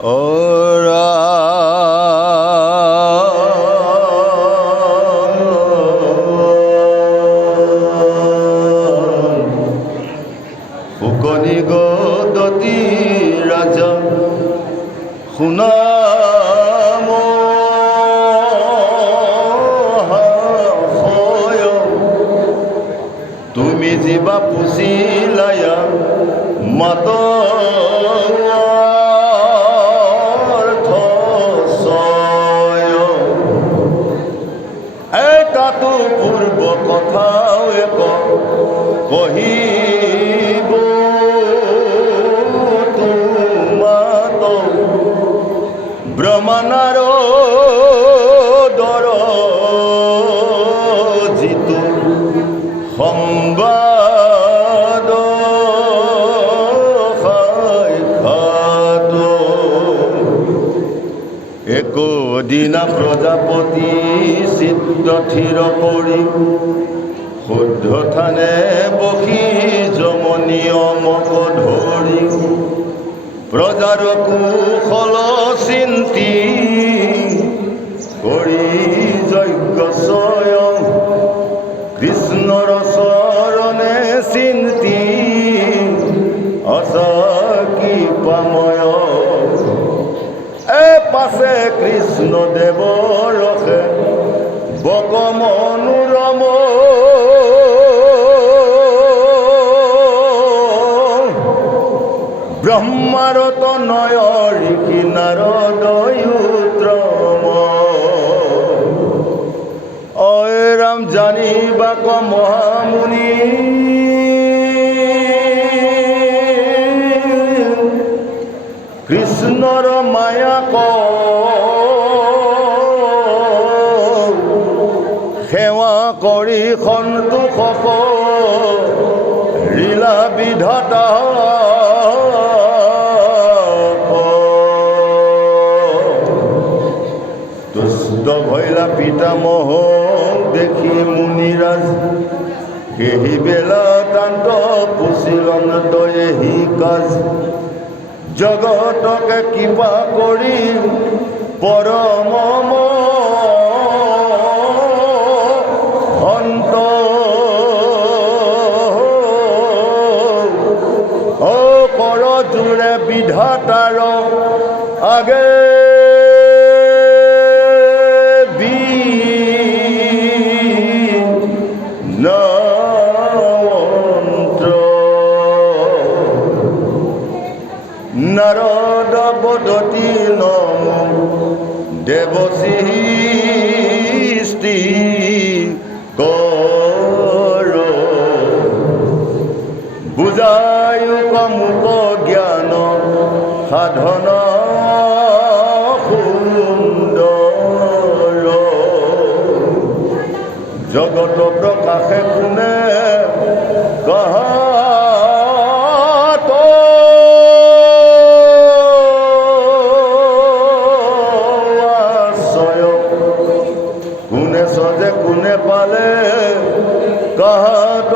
ওরা ফুকনি গদতি রাজা শুনাম তুমি যিবা পুচিলায়া মাত এটাতো পূর্ব কথাও এক কহিব তোমাত ব্ৰহ্মাণ্ডৰ দৰ যিটো সংবাদ সাক্ষাৎ একদিনা প্ৰজাপতি চিত্ত থিৰ কৰি শুদ্ধ থানে বহি যমনিয়মক ধৰি প্ৰজাৰ কুশল চিন্তি কৰি যজ্ঞ স্বয়ং কৃষ্ণৰ চৰণে চিন্তি অচাকি পাময় পাছে কৃষ্ণ দেৱৰ ৰসে বক মনোৰম ব্ৰহ্মাৰত নয় ঋষি নাৰদয়ুত্ৰম অয় ৰাম জানিবা ক মহামুনি কৃষ্ণৰ মায়া ক সেৱা কৰি সন্তোষ লীলা বিধাতা দুষ্ট ভৈলা পিতামহ দেখি মুনিৰাজ সেই বেলা তান্ত পুছিলন দয়েহি কাজ জগতকে কৃপা কৰি পৰম অন্ত কৰ জোৰে বিধাতাৰ আগে নারদ বদতি নম দেবসৃষ্টি কর বুজায়ু কমুক জ্ঞান সাধন সুন্দর জগত প্রকাশে কোনে কহা কোনে পালে কাহাত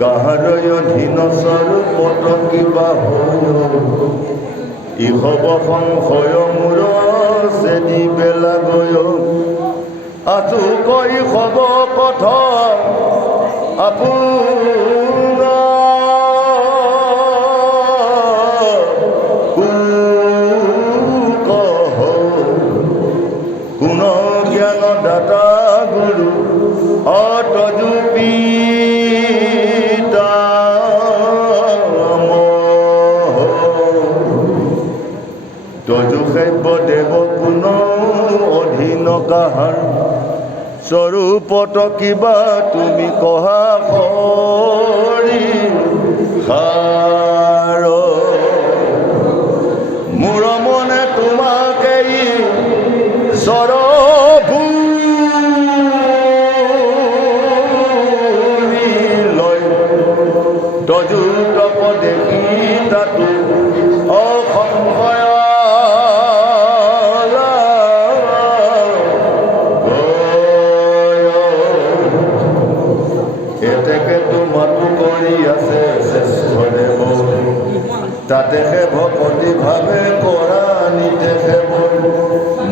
কাহারয় অধীন স্বরূপত কিবা ইহব সংশয় মূৰ চেদি বেলা গয় আজু কৰি হব পথ কোন জ্ঞান দাতা গুৰু অতজু পিতামহ তজু সেব্য দেৱ কোন অধীন কাহাৰ স্বৰূপত কিবা তুমি কহা কৰি সাৰ মোৰ মনে তোমাকে সৰভূৰি লৈ তজুতপ দেখি তাতো অসংশয় এতেকে তোমাতো কৰি আছে শ্ৰেষ্ঠ দেৱ তাতে ভকতি ভাৱে কৰা নিতে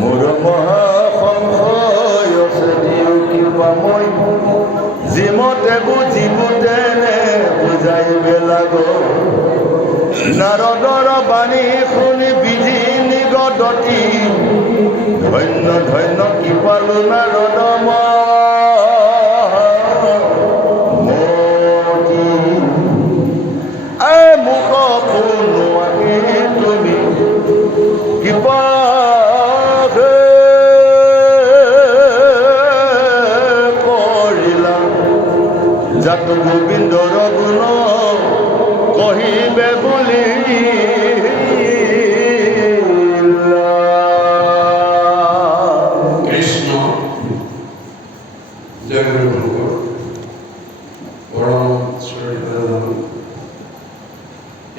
মোৰ মহা সংশয় আছে দিও কৃপাময় যিমতে বুজিবো তেনে বুজাইবে লাগ নাৰদৰ বাণী শুনি বিধি নিগদতি ধন্য ধন্য কৃপালু নাৰদ মুখ পোনোৱাহি তুমি কৃপা কৰিলা জাত গোবিন্দৰ গুণ কহিবে বুলি কৃষ্ণ জয় গুৰু পৰম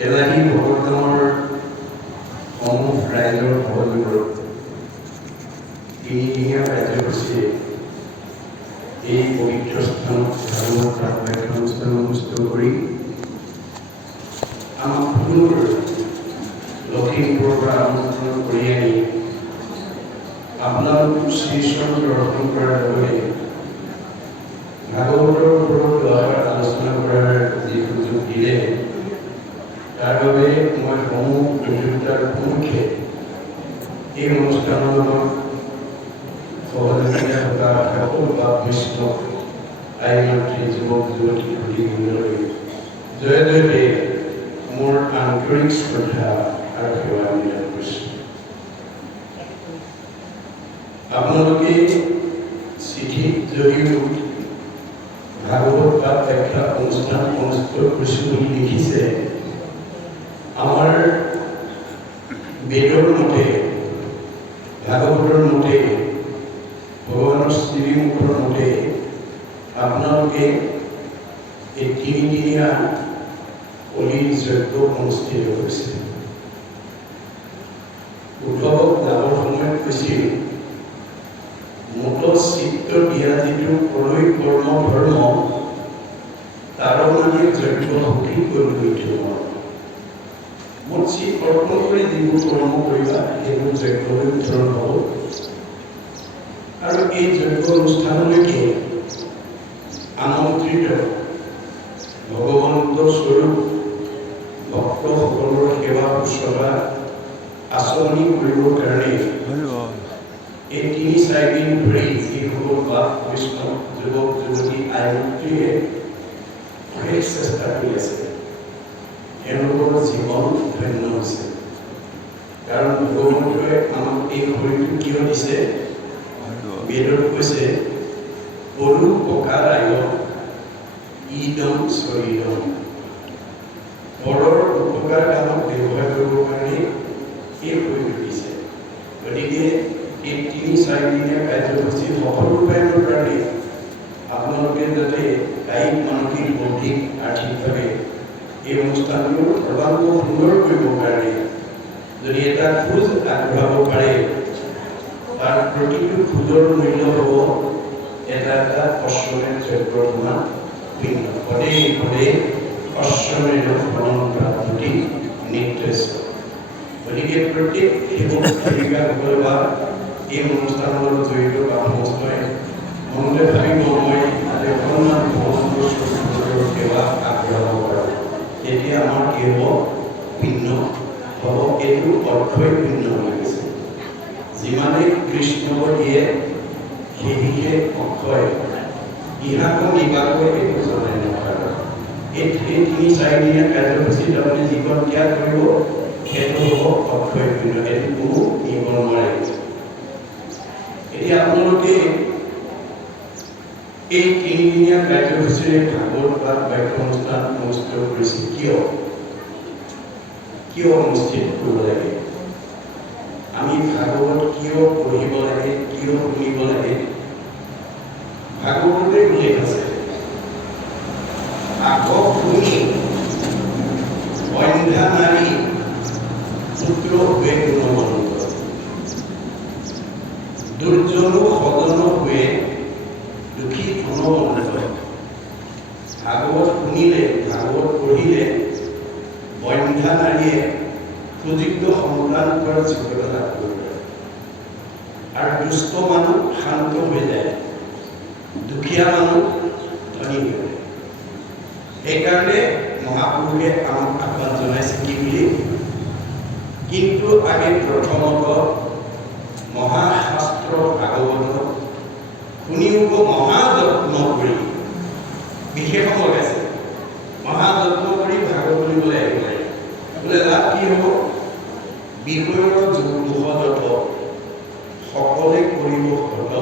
এলাহী ভগৱতৰ সমূহ ৰাইজৰ সহযোগত তিনিদিনীয়া কাৰ্যসূচীয়ে এই পবিত্ৰ স্থানত ভাগৱত ব্যাখ্যান অনুষ্ঠান অনুষ্ঠিত কৰি আমাক পুনৰ লখিমপুৰৰ পৰা আমন্ত্ৰণ কৰি আনি আপোনালোক শ্ৰীচৰণ দৰ্শন কৰাৰ লগতে ভাগৱতৰ ওপৰত আলোচনা কৰাৰ যি সুযোগ দিলে তাৰ বাবে মই সমূহ প্ৰতিযোগিতাৰ সন্মুখে এই অনুষ্ঠানত সহযোগিতা থকা সকলো বাপ বৈষ্ণৱ আই মাতৃ যুৱক যুৱতী সুধীলৈ জয় জয় দেৱ মোৰ আন্তৰিক শ্ৰদ্ধা আৰু সেৱা নিবেদন কৰিছোঁ। আপোনালোকে চিঠিত যদিও ভাগৱত পাঠ ব্যাখ্যা অনুষ্ঠান অনুষ্ঠিত কৰিছোঁ বুলি লিখিছে আমাৰ বেদৰ মতে ভাগৱতৰ মতে ভগৱানৰ শ্ৰীমুখৰ মতে আপোনালোকে এই তিনিদিনীয়া কলিৰ যজ্ঞ অনুষ্ঠিত কৰিছে। উদ্ধৱক যাবৰ সময়ত কৈছিল মত চিত্ৰ দিয়া যিটো প্ৰলয় কৰ্ম ধৰ্ম তাৰ মানে যজ্ঞ সুখী কৰি মোৰ চিত অৰ্পণ কৰি যিবোৰ কৰ্ম কৰিবা সেইবোৰ যজ্ঞলৈ উত্তৰণ হ'ব আৰু এই যজ্ঞ অনুষ্ঠানলৈকে আমন্ত্ৰিত ভগৱন্তৰ স্বৰূপ ভক্তসকলৰ সেৱা শুশ্ৰূষা আচৰণি কৰিবৰ কাৰণে এই ৩-৪ দিন ধৰি যিসকল বাপ বৈষ্ণৱ যুৱক যুৱতী আই মাতৃয়ে অশেষ চেষ্টা কৰি আছে এওঁলোকৰ জীৱন ধন্য হৈছে। কাৰণ ভগৱন্তই আমাক এই শৰীৰটো কিয় দিছে বেদত কৈছে পৰু পকাৰায় ইদম শৰীৰম পৰৰ উপকাৰ কামত ব্যৱহাৰ কৰিবৰ কাৰণে এই শৰীৰটো দিছে। গতিকে এই ৩-৪ দিনীয়া কাৰ্যসূচী সফল ৰূপায়ণৰ কাৰণে আপোনালোকে যাতে কায়িক মানসিক বৌদ্ধিক আৰ্থিকভাৱে এই অনুষ্ঠানটো সৰ্বাংগ সুন্দৰ কৰিবৰ কাৰণে যদি এটা খোজ আগবঢ়াব পাৰে তাৰ প্ৰতিটো খোজৰ মূল্য হ'ব এটা এটা অশ্বমেধ যজ্ঞৰ সমান ভিন্ন পদে পদে অশ্বমেধ ফলন প্ৰাপ্তি নিৰ্দেশ্য। গতিকে প্ৰত্যেক সেৱিকাসকল বা এই অনুষ্ঠানৰ লগত জড়িত বা সংস্থাই মনতে ভাবিব মই অকণমান ভগৱন্তৰ সেৱা আগবঢ়াব পাৰোঁ তেতিয়া আমাৰ কি হ'ব ভিন্ন হ'ব। এইটো অৰ্থই ভিন্ন হৈ গৈছে। যিমানে কৃষ্ণক দিয়ে সেহিহে অক্ষয় ইহাকো নিবাকো এইটো জনাই নকৰা। এই ৩-৪ দিনীয়া কাৰ্যসূচীত আপুনি জীৱন ত্যাগ কৰিব সেইটো হ'ব অক্ষয় ভিন্ন। এইটো কোনো নিব নোৱাৰে। এতিয়া আপোনালোকে এই ৩ দিনীয়া কাৰ্যসূচীৰে ভাগৱত পাঠ ব্যাখ্যা অনুষ্ঠান অনুষ্ঠিত কৰিছে কিয় অনুষ্ঠিত কৰিব লাগে আমি ভাগৱত কিয় পঢ়িব লাগে কিয় শুনিব লাগে ভাগৱততে উল্লেখ আছে আগক শুনি অন্যা নাৰী পুত্ৰ হুৱে গুণৱন্ত দুৰ্জনো সদন হুৱে দুখী গুণৱন্ত ভাগৱত শুনিলে, ভাগৱত পঢ়িলে বন্ধ্যা নাৰীয়ে সুযোগ্য সন্তান কৰাৰ যোগ্যতা লাভ কৰিব পাৰে। আৰু দুষ্ট মানুহ শান্ত হৈ যায়, দুখীয়া মানুহ ধনী হৈ যায়। সেইকাৰণে মহাপুৰুষে আমাক আহ্বান জনাইছে কি বুলি, কিন্তু আমি প্ৰথমত মহাশাস্ত্ৰ ভাগৱত শুনিব মহাযত্ন কৰি, বিশেষণ লগাইছে মহাযত্ন কৰি ভাগৱত শুনিবলৈ আহিব লাগে। বোলে লাভ কি হ'ব? বিষয়ৰ দুখদত সকলে কৰিব হত,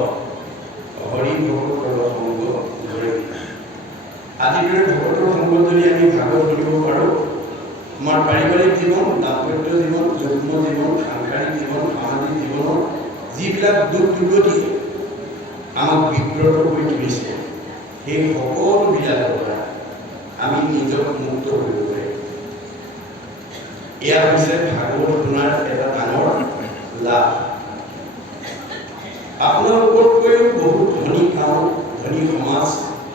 হৰি ভকতৰ সংগ ধৰি। আজিৰ দৰে ভকতৰ সংগ যদি আমি ভাগৱত শুনিব পাৰোঁ, আমাৰ পাৰিবাৰিক জীৱন, দাম্পত্য জীৱন, যুগ্ম জীৱন, সাংসাৰিক জীৱন, সামাজিক জীৱনৰ যিবিলাক দুখ দুৰ্গতি আমাক বিব্ৰত কৰি তুলিছে, সেই সকলোবিলাকৰ পৰা আমি নিজক মুক্ত কৰিব পাৰিম। এয়া হৈছে ভাগৱত শুনাৰ এটা ডাঙৰ লাভ। আপোনালোকতকৈও বহুত ধনী গাঁও, ধনী সমাজ,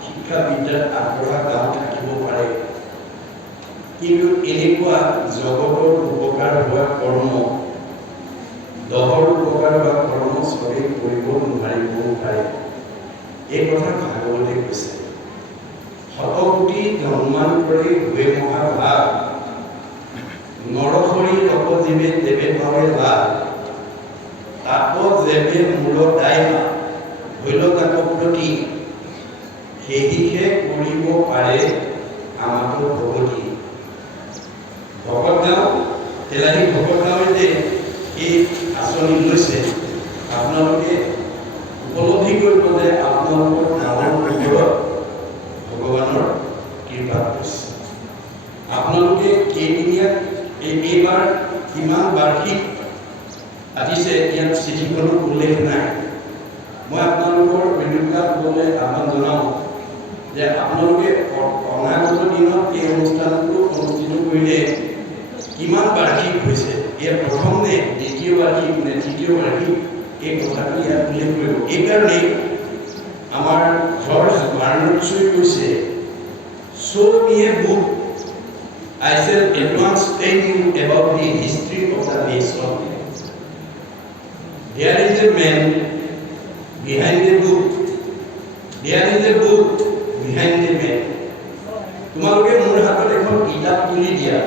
শিক্ষা বিদ্যাত আগবঢ়া গাঁও থাকিব পাৰে, কিন্তু এনেকুৱা জগতৰ উপকাৰ হোৱা কৰ্ম, দহৰ উপকাৰ হোৱা কৰ্ম চবেই কৰিব নোৱাৰিবও পাৰে। এই কথা ভাগৱতে কৈছে। শতকোটি জন্মান্তৰে হুৱে মহাভাগ, নৰহৰি নকজীৱে দেৱে ভাৱে লাভ, তাপ যেবে মূল দায়মা হৈল তাক প্ৰতি, সেহিহে কৰিব পাৰে আমাকো ভগতি। ভকতগাঁও, তেলাহী ভকতগাঁৱে যে এই আঁচনি লৈছে, আপোনালোকে উপলব্ধি কৰিব যে আপোনালোকৰ গাঁৱৰ ওপৰত ভগৱানৰ কৃপা হৈছে। আপোনালোকে কেইদিনীয়া এইবাৰ কিমান বাৰ্ষিক পাতিছে, ইয়াত চিঠিখনৰ উল্লেখ নাই। মই আপোনালোকৰ বিদ্যুৎ ক'বলৈ আহ্বান জনাওঁ যে আপোনালোকে অনাগত দিনত এই অনুষ্ঠানটো অনুষ্ঠিত কৰিলে কিমান বাৰ্ষিক হৈছে, ইয়াৰ প্ৰথম নে দ্বিতীয় বাৰ্ষিক নে তৃতীয় বাৰ্ষিক, এই কথাটো ইয়াত উল্লেখ কৰিব। এইকাৰণেই আমাৰ জৰ্জ বাৰ্নাৰ্ডছই কৈছে, show me a book, I shall at once tell you about the history of the nation. There is a man behind the book, there is a book behind the man. তোমালোকে মোৰ হাতত এখন কিতাপ তুলি দিয়া,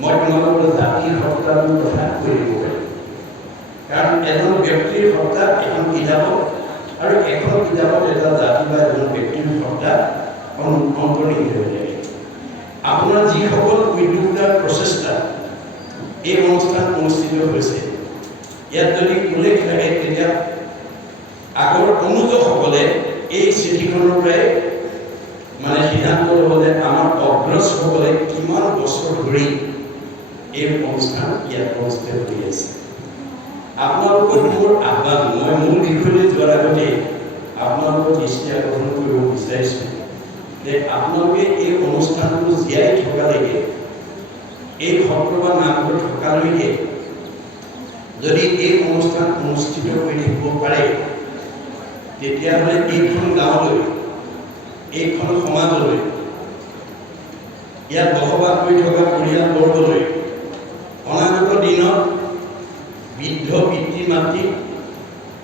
মই তোমালোকৰ জাতিৰ সত্তাৰ কথা কৈ দিব পাৰিম। কাৰণ এজন ব্যক্তিৰ সত্তা এখন কিতাপত, আৰু এখন কিতাপত এটা জাতি বা এজন ব্যক্তিৰ সত্তা অন্তৰ্নিহিত হৈ থাকে। আপোনাৰ যিসকল উদ্যোক্তাৰ প্ৰচেষ্টা এই অনুষ্ঠান অনুষ্ঠিত হৈছে, ইয়াত যদি উল্লেখ থাকে, তেতিয়া আগৰ অনুযোগসকলে এই চিঠিখনৰ পৰাই মানে সিদ্ধান্ত ল'ব যে আমাৰ অগ্ৰজসকলে কিমান বছৰ ধৰি এই অনুষ্ঠান ইয়াত অনুষ্ঠিত হৈ আছে। আপোনালোকৰ মোৰ আহ্বান, মই মূল বিষয়লৈ যোৱাৰ আগতে আপোনালোকৰ দৃষ্টি আকৰ্ষণ কৰিব বিচাৰিছোঁ যে আপোনালোকে এই অনুষ্ঠানটো জীয়াই থকালৈকে, এই সত্ৰ বা নামঘৰ থকালৈকে যদি এই অনুষ্ঠান অনুষ্ঠিত কৰি থাকিব পাৰে, তেতিয়াহ'লে এইখন গাঁৱলৈ, এইখন সমাজলৈ, ইয়াত বসবাস কৰি থকা পৰিয়ালবৰ্গলৈ অনাগত দিনত বৃদ্ধ পিতৃ মাতৃ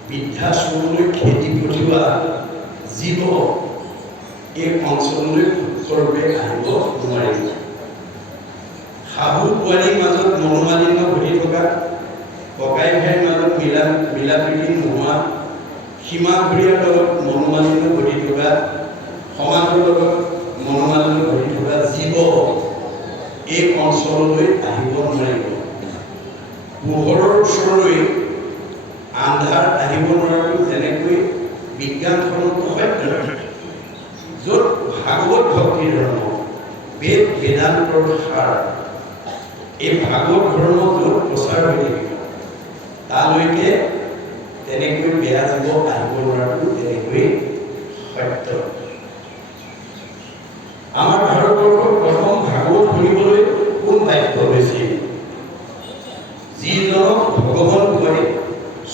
বৃদ্ধাশ্ৰমলৈ খেদি পঠিওৱা জীৱ এই অঞ্চললৈ সুখৰূপে আহিব নোৱাৰিব। শাহু বোৱাৰীৰ মাজত মনোমালিন্য ঘটি থকা, ককাই ভাইৰ মাজত মিলাপ্ৰীতি নোহোৱা, সীমা ঘূৰিয়াৰ লগত মনোমালিন্য ঘটি থকা, সমাজৰ লগত মনোমালিন্য ঘটি থকা জীৱ এই অঞ্চললৈ আহিব নোৱাৰিব। পোহৰৰ ওচৰলৈ আন্ধাৰ আহিব নোৱাৰাটো যেনেকৈ বিজ্ঞানসন্মত সত্য, য'ত ভাগৱত ভক্তিৰ ধৰ্ম, বেদ বেদান্তৰ সাৰ, এই ভাগৱত ধৰ্ম য'ত প্ৰচাৰ হৈ থাকিব, তালৈকে তেনেকৈ বেয়া জীৱ আহিব নোৱাৰাটো তেনেকৈ সত্য। আমাৰ ভাৰতবৰ্ষৰ প্ৰথম ভাগৱত শুনিবলৈ কোন বাধ্য হৈছিল? যিজনক ভগৱান কৈ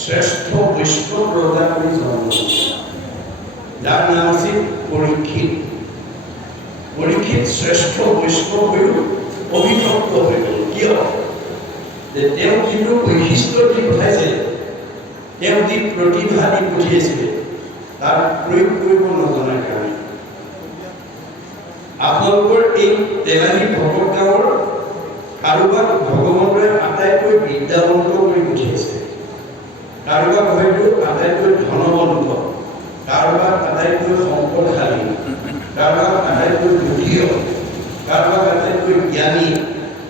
শ্ৰেষ্ঠ বৈষ্ণৱ ৰজা কৰি জন্ম দিছিল, যাৰ নাম আছিল পৰীক্ষিত। অধিক শ্ৰেষ্ঠ বৈষ্ণৱ হৈও অভিভক্ত হৈ গ'ল। কিয়? যে তেওঁ কিন্তু বৈশিষ্ট্য দি পঠাইছিল, তেওঁ যি প্ৰতিভা দি পঠিয়াইছিলে তাৰ প্ৰয়োগ কৰিব নজনাৰ কাৰণে। আপোনালোকৰ এই তেলাহী ভকত গাঁৱৰ কাৰোবাক ভগৱন্তই আটাইতকৈ বিদ্যাৱন্ত কৰি পঠিয়াইছে, কাৰোবাক হয়তো আটাইতকৈ ধনৱন্ত, কাৰোবাক আটাইতকৈ সম্পদশালী, কাৰোবাক আটাইতকৈ বুদ্ধিয়, কাৰোবাক আটাইতকৈ জ্ঞানী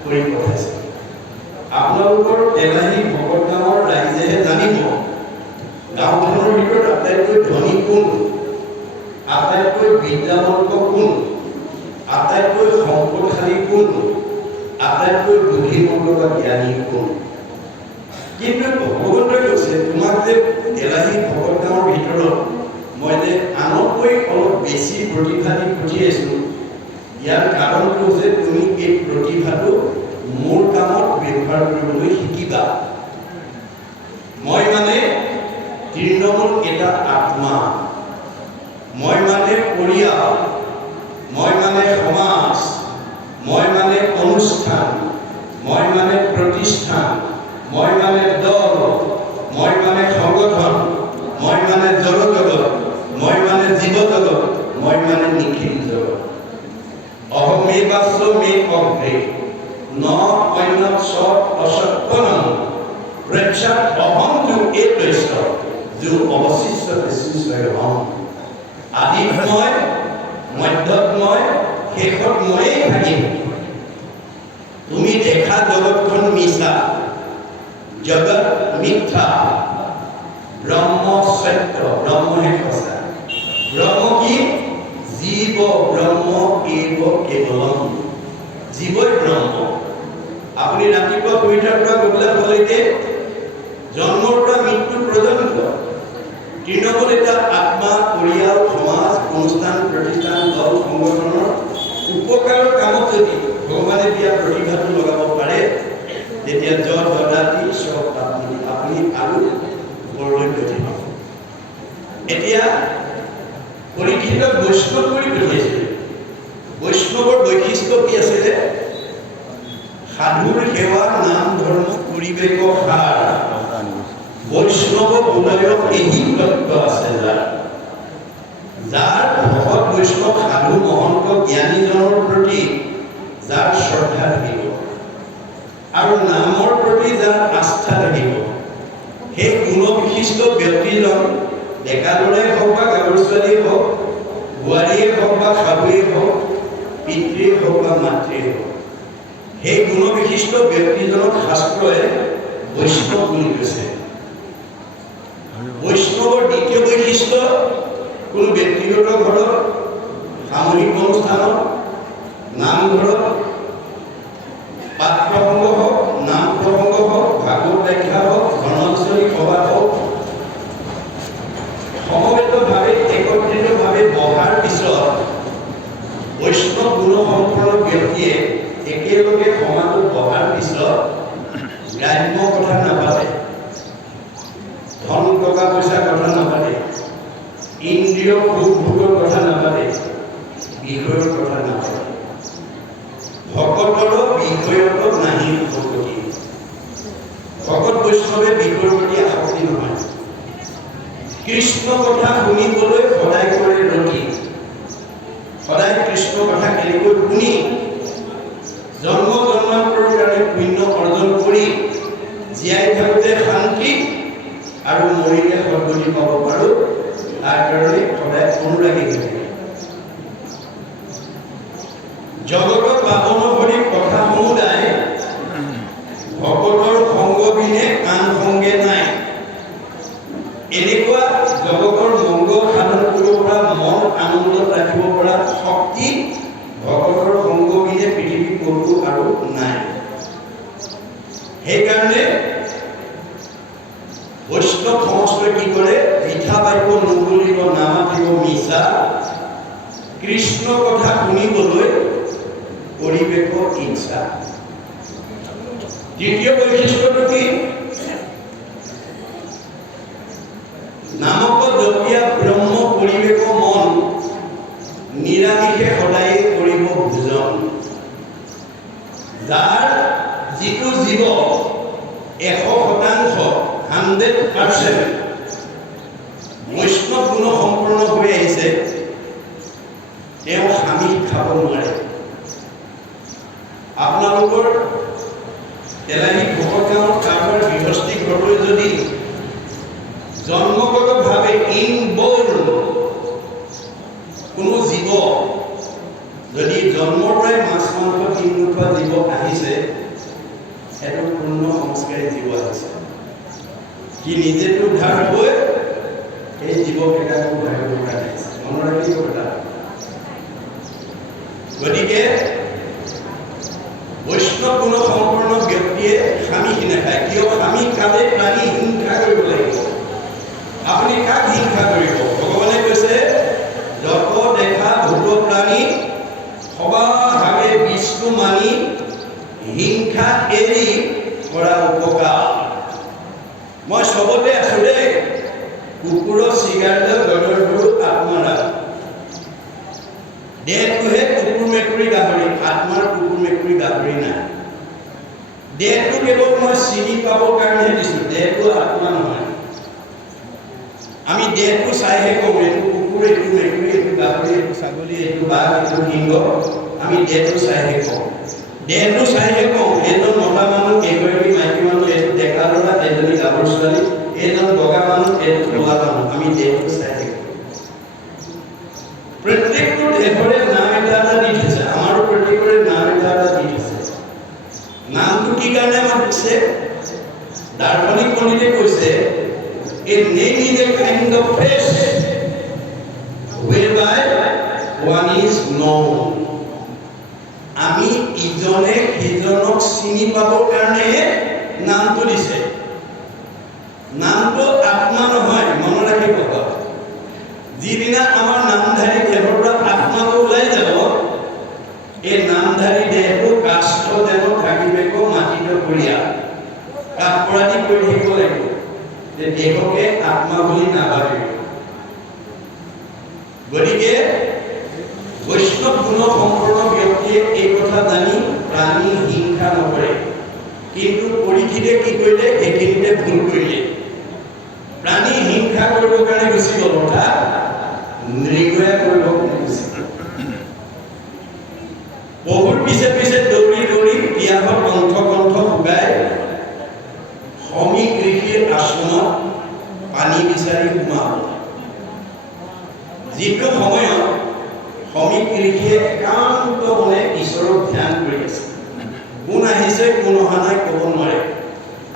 কৰি পঠাইছে। আপোনালোকৰ তেলাহী ভকত গাঁৱৰ ৰাইজেহে জানিব গাঁওখনৰ ভিতৰত আটাইতকৈ ধনী কোন, আটাইতকৈ বিদ্যাৱন্ত কোন, আটাইতকৈ সম্পদশালী কোন, আটাইতকৈ বুদ্ধিমন্ত বা জ্ঞানী কোন। কিন্তু ভগৱন্তই কৈছে তোমাক যে তেলাহী ভকত গাঁৱৰ ভিতৰত মই যে আনতকৈ অলপ বেছি প্ৰতিভা দি পঠিয়াইছোঁ, ইয়াৰ কাৰণটো যে তুমি এই প্ৰতিভাটো মোৰ কামত ব্যৱহাৰ কৰিবলৈ শিকিবা। মই মানে তৃণমূল এটা আত্মা, মই মানে পৰিয়াল, মই মানে সমাজ, মই মানে অনুষ্ঠান, মই মানে প্ৰতিষ্ঠান, মই মানে দল, মই মানে সংগঠন, মই মানে জড়জগত, মই মানে জীৱ জগত, মই মানে নিখিল জগত। অহমেবাস্য মে অগ্ৰে ন অন্য সৎ অসৎপনম প্ৰেক্ষাত অহম যো এইদৈশ্য যো অৱশিষ্ট বিশ্বয় হম। আদিত মই, মধ্যত মই, শেষত ময়েই থাকিম। তুমি দেখা জগতখন মিছা, জগত মিথ্যা, ব্ৰহ্ম সত্য, ব্ৰহ্মহে সঁচা। ব্ৰহ্ম কি? জীৱ ব্ৰহ্ম এব কেৱলম, জীৱই ব্ৰহ্ম। আপুনি ৰাতিপুৱা শুই উঠাৰ পৰা গধূলালৈকে জন্মৰ পৰা মৃত্যু পৰ্যন্ত তৃণমূল এটা আত্মা, পৰিয়াল, সমাজ, অনুষ্ঠান, প্ৰতিষ্ঠান, দল, সংগঠনৰ উপকাৰৰ কামত যদি ভগৱানে দিয়া প্ৰতিভাটো লগাব পাৰে, তেতিয়া যত জদাতি চব আপুনি আৰু ওপৰলৈ গৈ থাকিব। এতিয়া পৰীক্ষিতক বৈষ্ণৱ কৰি পঠিয়াইছিলে। বৈষ্ণৱৰ বৈশিষ্ট্য কি আছিলে? সাধুৰ সেৱা, নাম ধৰ্ম পৰিৱেশ সাৰ, বৈষ্ণৱ উদয়ক এই তত্ত্ব আছে যাৰ ভকত বৈষ্ণৱ সাধু মহন্ত জ্ঞানীজনৰ প্ৰতি যাৰ শ্ৰদ্ধা থাকিব আৰু নামৰ প্ৰতি যাৰ আস্থা থাকিব, সেই গুণবিশিষ্ট ব্যক্তিজন ডেকা ল'ৰাই হওক বা গাভৰু ছোৱালীয়ে হওক, বোৱাৰীয়ে হওক বা শাহুৱেই হওক, পিতৃয়ে হওক বা মাতৃয়ে হওক, সেই গুণবিশিষ্ট ব্যক্তিজনক শাস্ত্ৰই বৈষ্ণৱ বুলি কৈছে। বৈষ্ণৱৰ দ্বিতীয় বৈশিষ্ট্য কোনো ব্যক্তিগত ঘৰত, সামূহিক অনুষ্ঠানত, নামঘৰত, পাঠ প্ৰসংগ হওক, নাম প্ৰসংগ হওক, ভাগৱত ব্যাখ্যা হওক, ধৰ্মাঞ্চলিক সভা হওক, সমবেতভাৱে একত্ৰিতভাৱে বহাৰ পিছত বৈষ্ণৱ গুণসম্পন্ন ব্যক্তিয়ে একেলগে সমাজত বহাৰ পিছত গ্ৰাম্য কথা নাপাতে, ধন টকা পইচাৰ কথা নাপাতে, ইন্দ্ৰিয় ভোগ ভোগৰ কথা নাপাতে, বিষয়ৰ কথা নাপাতে। ভকতৰ বিষয়ত নাহি ভকতি। ভকত বৈষ্ণৱে বিষয়ৰ প্ৰতি আসক্তি নহয়। কৃষ্ণ কথা শুনিবলৈ সদায় কৰে ৰতি, সদায় কৃষ্ণ কথা কেনেকৈ শুনি জন্ম জন্মান্তৰৰ কাৰণে পুণ্য অৰ্জন কৰি জীয়াই থাকোঁতে শান্তি আৰু মৰিলে সদ্গতি পাব পাৰোঁ, তাৰ কাৰণে সদায় অনুৰাগী হৈ থাকে। জগতত পাবন হৰি কথা সমুদায়, ভকতৰ সংগ বিনে আন সংগে নাই। এনেকুৱা জগতৰ মংগল সাধন কৰিব পৰা, মন আনন্দত ৰাখিব পৰা শক্তি ভকতৰ সংগ বিনে পৃথিৱীত কোনো আৰু নাই। সেইকাৰণে বৈষ্ণৱ সমাজে কি কৰে? মিঠা বাক্য নুবুলিব, নামাতিব মিছা, কৃষ্ণ কথা শুনিবলৈ পৰিৱেশ ইচ্ছা। দ্বিতীয় বৈশিষ্ট্যটো কি? নামক জপীয়া ব্ৰহ্ম পৰিৱেশ মন নিৰামিষে সদায় কৰিব ভোজন। যাৰ যিটো জীৱ 100% বৈষ্ণৱ গুণ সম্পূৰ্ণ হৈ আহিছে, তেওঁ স্বামী খাব নোৱাৰে। আপোনালোকৰ তেলাহী ভকতগাঁৱৰ কাৰোবাৰ গৃহস্থী ঘৰলৈ যদি জন্মগতভাৱে ইনবৰ্ণ কোনো জীৱ, যদি জন্মৰ পৰাই মাছ মাংস কিন নোখোৱা জীৱ আহিছে, সেইটো পূৰ্ণ সংস্কাৰী জীৱ আহিছে। সি নিজেতো উদ্ধাৰ হৈ এই জীৱকেইটাকো উদ্ধাৰ কৰিব আহিছে। মনত ৰাখিব কথা। গতিকে বৈষ্ণৱ গুণ সম্পন্ন ব্যক্তিয়ে স্বামীহীন নাখায়। কিয়? স্বামী খালে প্ৰাণী হিংসা কৰিব লাগিব। আপুনি কাক হিংসা কৰিব? ভগৱানে কৈছে যত দেখা ভূত প্ৰাণী সবাভাগে বিষ্ণু মানি হিংসা এৰি কৰা উপকাৰ। মই চবতে আছো দেই। কুকুৰৰ চিগাৰেট গদৰ গৰু আত্মাৰা। দেহটোহে কুকুৰ মেকুৰী গাহৰি, আত্মাৰ কুকুৰ মেকুৰী গাহৰি নাই। দেহটো কেৱল মই চিনি পাবৰ কাৰণেহে দিছো, দেহটো আত্মা নহয়। আমি দেহটো চাইহে কওঁ এইটো কুকুৰ, এইটো মেকুৰী, এইটো গাহৰি, এইটো ছাগলী, এইটো বাঘ, এইটো সিংহ। আমি দেহটো চাইহে কওঁ, দেহটো চাইহে কওঁ এইজন মতা মানুহ, এগৰাকী মাইকী মানুহ, এইটো ডেকা ল'ৰা, এজনী গাভৰু ছোৱালী, এইজন বগা মানুহ, এইটো ক'লা মানুহ। আমি দেহটো চাইহে কওঁ। প্ৰত্যেকটো দেহৰে নাম এটা এটা দি থৈছে। আমাৰো প্ৰত্যেকৰে নাম এটা এটা দি থৈছে। নামটো কি কাৰণে আমাক দিছে? দাৰ্শনিক পণ্ডিতে কৈছে a name is a kind of face whereby one is known. আমি ইজনে সিজনক চিনি পাবৰ কাৰণে নামটো দিছে। নামটো আত্মা নহয়, মনত ৰাখিব। যিদিনা আমাৰ নামধাৰী দেহৰ পৰা আত্মাটো ওলাই যাব, এই নামধাৰী দেহটো কাষ্ঠ যেন থাকিব মাটিত পৰিয়া কাপৰাদি কৰি থাকিব লাগিব। দেহকে আত্মা বুলি নাভাবিব। গতিকে বৈষ্ণৱ গুণ সম্পন্ন ব্যক্তিয়ে এই কথা জানি প্ৰাণী হিংসা নকৰে। কিন্তু পৰীক্ষিতে কি কৰিলে? সেইখিনিতে ভুল কৰিলে। প্ৰাণী হিংসা কৰিবৰ কাৰণে গুচি গ'ল, অৰ্থাৎ নৃগয়া কৰিব গুচি গ'ল। বহুত পিছে পিছে দৌৰি দৌৰি পিয়াহত কণ্ঠ শুকাই শ্ৰমিক ঋষিৰ আশ্ৰমত পানী বিচাৰি সোমাব। যিটো সময়ত শ্ৰমিক ঋষিয়ে একান্ত মনে ঈশ্বৰক ধ্যান কৰি আছে। কোন আহিছে কোন অহা নাই ক'ব নোৱাৰে।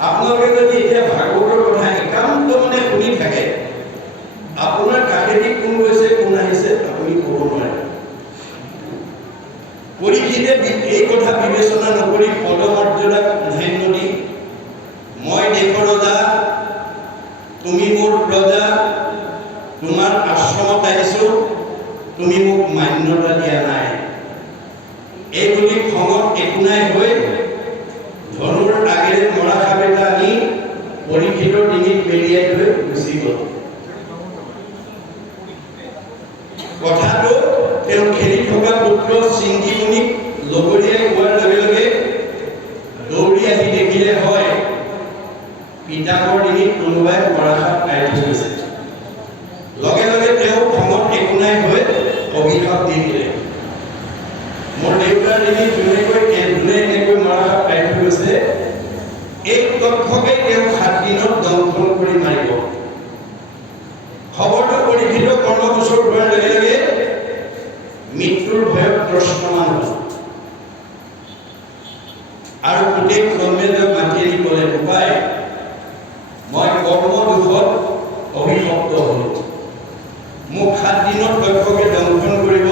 আপোনালোকে যদি এতিয়া ভাগৱতৰ কথা একান্ত মনে শুনি থাকে, আপোনাৰ কাষেদি কোন গৈছে কোন আহিছে আপুনি ক'ব নোৱাৰে। পৰীক্ষিতে এই কথা বিবেচনা নকৰি পদমৰ্যাদাক ধ্যান দি মই দেশৰ ৰজা, তুমি মোৰ প্ৰজা, তোমাৰ আশ্ৰমত আহিছো, তুমি মোক মান্যতা দিয়া নাই, এই বুলি খঙত একো নাই হৈ ধনুৰ আগেৰে মৰা সাপ এটা আনি পৰীক্ষিতৰ ডিঙিত মেলিয়াই থৈ গুচি গ'ল। কথাটো তেওঁ খেলি থকা পুত্ৰ চিংগিমুনিক লগৰীয়াই কোৱাৰ লগে লগে দৌৰি আহি দেখিলে হয় পিতাকৰ ডিঙিত কোনোবাই মৰা সাপ আঁৰি থৈ গৈছে। লগে লগে তেওঁ খঙত একো নাই হৈ অভিশাপ দি দিলে, মোৰ দেউতাৰ ডিঙিত যোনে এনেকৈ মৰা সাপ আঁৰি থৈ গৈছে, এই তথ্যকে তেওঁ 7 দিনত দংশন কৰি মাৰিব। খবৰটো পৰীক্ষিত কৰ্ণগোচৰ হোৱাৰ লগে লগে মৃত্যুৰ ভয়ত ত্ৰস্তমান হ'ল আৰু গোটেই ব্ৰহ্মেন্দ্ৰক মাতি আনি ক'লে, উপায় মই কৰ্মদোষত অভিশপ্ত হ'লো, মোক 7 দিনত দক্ষকে দংশন কৰিব,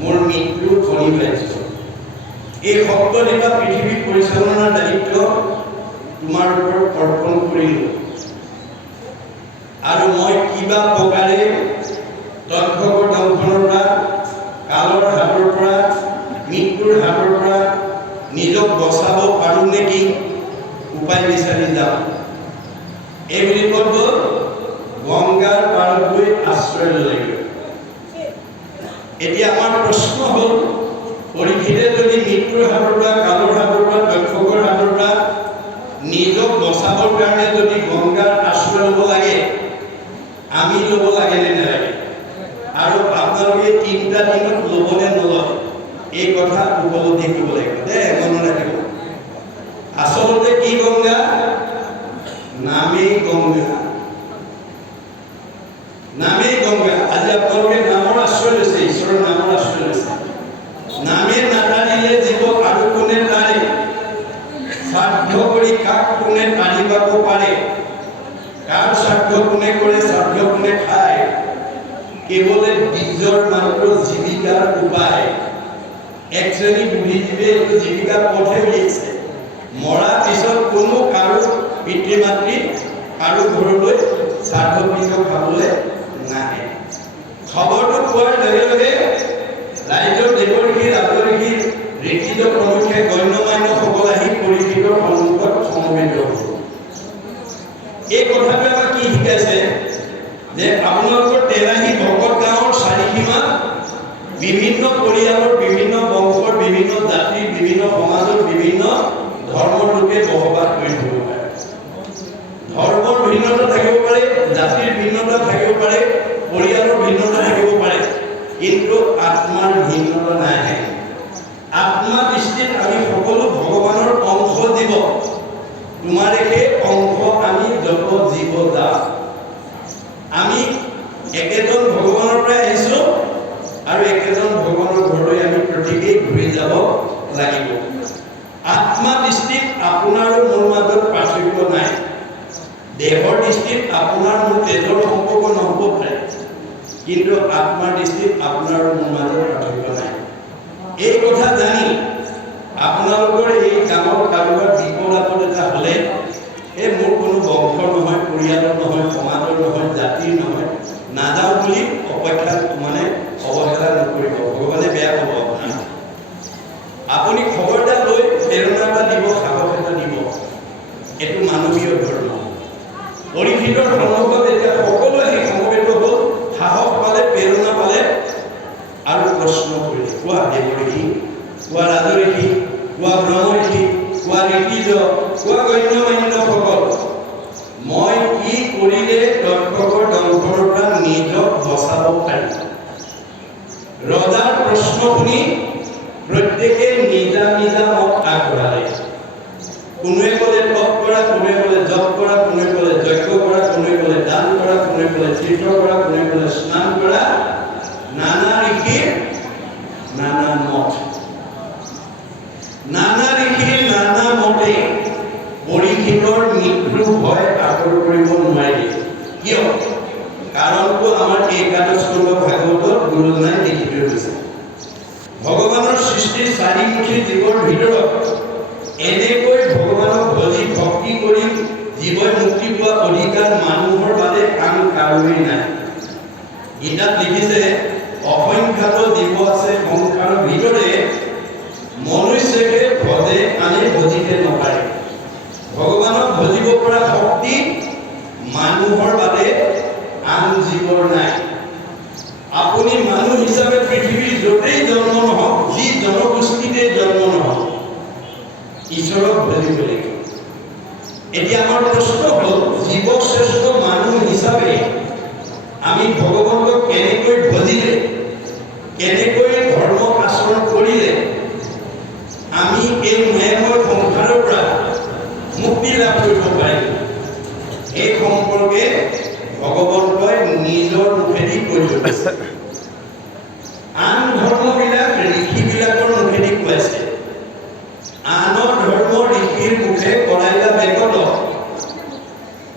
মোৰ মৃত্যুৰ অনিবাৰ্য। এই শব্দ দিবা পৃথিৱী পৰিচালনাৰ দায়িত্ব তোমাৰ ওপৰত অৰ্পণ কৰিলো আৰু মই কিবা প্ৰকাৰে দক্ষকৰ দংশনৰ পৰা, কালৰ হাতৰ পৰা, মৃত্যুৰ হাতৰ পৰা নিজক বচাব পাৰো নেকি উপায় বিচাৰি যাওঁ। এইবুলি ক'ব গংগাৰ পাৰত গৈ আশ্ৰয় ল'লে। এতিয়া আমাৰ প্ৰশ্ন হ'ল, পৰীক্ষিতে যদি মৃত্যুৰ হাতৰ পৰা, কালৰ হাতৰ পৰা, দক্ষকৰ হাতৰ পৰা নিজক বচাবৰ কাৰণে যদি গংগাৰ আশ্ৰয় ল'ব লাগে, আমি ল'ব লাগে নে নালাগে? আৰু আপোনালোকে 3টা দিনত ল'ব নে নলয়, এই কথা উপলব্ধি কৰিব লাগিব দেই, মনত ৰাখিব। আচলতে কি গংগা? নামেই গংগা, নামেই গংগা। আজি আপোনালোকে নামৰ আশ্ৰয় লৈছে, ঈশ্বৰৰ নামৰ আশ্ৰয় লৈছে। নামে নাটাৰিলে জীৱ আৰু কোনে তাৰে, শ্ৰাদ্ধ কৰি কাক কোনে তাৰিবাব পাৰে, কাৰ শ্ৰাদ্ধ কোনে কৰে, শ্ৰাদ্ধ কোনে খায়, কেৱলে বীজৰ মাত্ৰ জীৱিকাৰ উপায়। এক শ্ৰেণী বুদ্ধিজীৱীয়ে এইটো জীৱিকাৰ পথে উলিয়াইছে। মৰা পিছত কোনো কাৰো পিতৃ মাতৃ কাৰো ঘৰলৈ শ্ৰাদ্ধ পিণ্ড খাবলৈ নাহে। খবৰটো পোৱাৰ লগে লগে ৰাইজৰ দেৱঋষি ৰাজঋষি ঋষিজ প্ৰমুখে গণ্যমান্যসকল আহি পৰীক্ষিতৰ সন্মুখত সমবেত হ'ল। এই কথাটোৱে আমাক কি শিকাইছে যে আপোনালোকৰ তেলাহী ভকত গাঁৱৰ চাৰিসীমাত বিভিন্ন পৰিয়ালৰ, বিভিন্ন বংশৰ, বিভিন্ন জাতিৰ, বিভিন্ন সমাজৰ, বিভিন্ন ধৰ্মৰ লোকে বসবাস কৰি থাকিব পাৰে। ধৰ্মৰ ভিন্নতা থাকিব পাৰে, জাতিৰ ভিন্নতা থাকিব পাৰে, পৰিয়ালৰ ভিন্নতা থাকিব পাৰে, কিন্তু আত্মাৰ ভিন্নতা নাই। আত্মা দৃষ্টিত আমি সকলো ভগৱানৰ অংশ জীৱ। তোমাৰে সেই অংশ আমি যত জীৱ যা। আমি একেজন ভগৱানৰ পৰা আহিছো আৰু একেজন ভগৱানৰ ঘৰলৈ আমি প্ৰত্যেকেই ঘূৰি যাব লাগিব। আত্মা দৃষ্টিত আপোনাৰ আৰু মোৰ মাজত পাৰ্থক্য নাই। দেহৰ দৃষ্টিত আপোনাৰ মোৰ তেজৰ সম্পৰ্ক নহ'ব পাৰে, কিন্তু আত্মাৰ দৃষ্টিত আপোনাৰ আৰু মোৰ মাজত পাৰ্থক্য নাই। এই কথা জানি আপোনালোকৰ এই গাঁৱৰ কাৰোবাৰ বিপদ আপদ এটা হ'লে, এই মোৰ কোনো বংশৰ নহয়, পৰিয়ালৰ নহয়, সমাজৰ নহয়, জাতিৰ নহয়, নাযাওঁ বুলি অপেক্ষা অৱহেলা নকৰিব। ভগৱানে বেয়া পাব আপোনাৰ। আপুনি খবৰ এটা লৈ প্ৰেৰণা এটা দিব, সাহস এটা দিব। এইটো মানৱীয় ধৰ্ম। পৰীক্ষিতৰ সন্মুখত যেতিয়া সকলো আহি সমবেত হ'ল, সাহস পালে, প্ৰেৰণা পালে আৰু প্ৰশ্ন কৰিলে। কোৱা দেৱঋষি, কোৱা ৰাজঋষি, কোৱা ব্ৰহ্মঋষি, কোৱা ঋষিজ, কোৱা গণ্যমান্যসকল, মই কি কৰিলে দক্ষকৰ দংশনৰ পৰা নিজক বচাব পাৰিম? ৰজাৰ প্ৰশ্ন শুনি প্ৰত্যেকে নিজা নিজা মত আগবঢ়ালে। কোনোৱে ক'লে তপ কৰা, কোনোৱে ক'লে জপ কৰা, কোনোৱে ক'লে যজ্ঞ কৰা, কোনোৱে ক'লে দান কৰা, কোনোৱে ক'লে তীৰ্থ কৰা, কোনোৱে ক'লে স্নান কৰা। নানা ঋষিৰ নানা মত, নানা ঋষিৰ নানা মতে পৰীক্ষিতৰ মৃত্যু ভয় আঁতৰ কৰিব নোৱাৰি। কিয়? কাৰণটো আমাৰ একাদশ স্কন্ধ ভাগৱতত গুৰুজনাই লিখি থৈ গৈছে। ভগৱানৰ সৃষ্টিৰ চাৰিমুখী জীৱৰ ভিতৰত এনেকৈ ভগৱানক ভজি ভক্তি কৰি জীৱই মুক্তি পোৱা অধিকাৰ মানুহৰ বাদে আন কাৰোৱেই নাই। গীতাত লিখিছে, অসংখ্যাত জীৱ আছে সংসাৰৰ ভিতৰে, মনুষ্যকে ভজে আনে ভজিতে নপায়। ভগৱানক ভজিব পৰা শক্তি মানুহৰ বাদে আন জীৱৰ নাই। আপুনি মানুহ হিচাপে পৃথিৱীৰ য'তেই জন্ম নহওক, যি জনগোষ্ঠীতে জন্ম নহওক, ঈশ্বৰক ভজিব লাগিব। এতিয়া আমাৰ প্ৰশ্ন হ'ল, জীৱশ্ৰেষ্ঠ মানুহ হিচাপে আমি ভগৱানক কেনেকৈ ভজিলে, কেনেকৈ ধৰ্ম আচৰণ কৰিলে আমি এই মায়াময় সংসাৰৰ পৰা মুক্তি লাভ কৰিব পাৰিম? এই সম্পৰ্কে ভগৱন্তই নিজৰ মুখেদি কৈ থৈছে। আন ধৰ্মবিলাক ঋষিবিলাকৰ মুখেদি কৈছে, আন ধৰ্ম ঋষিৰ মুখে কৰাইলা বেগত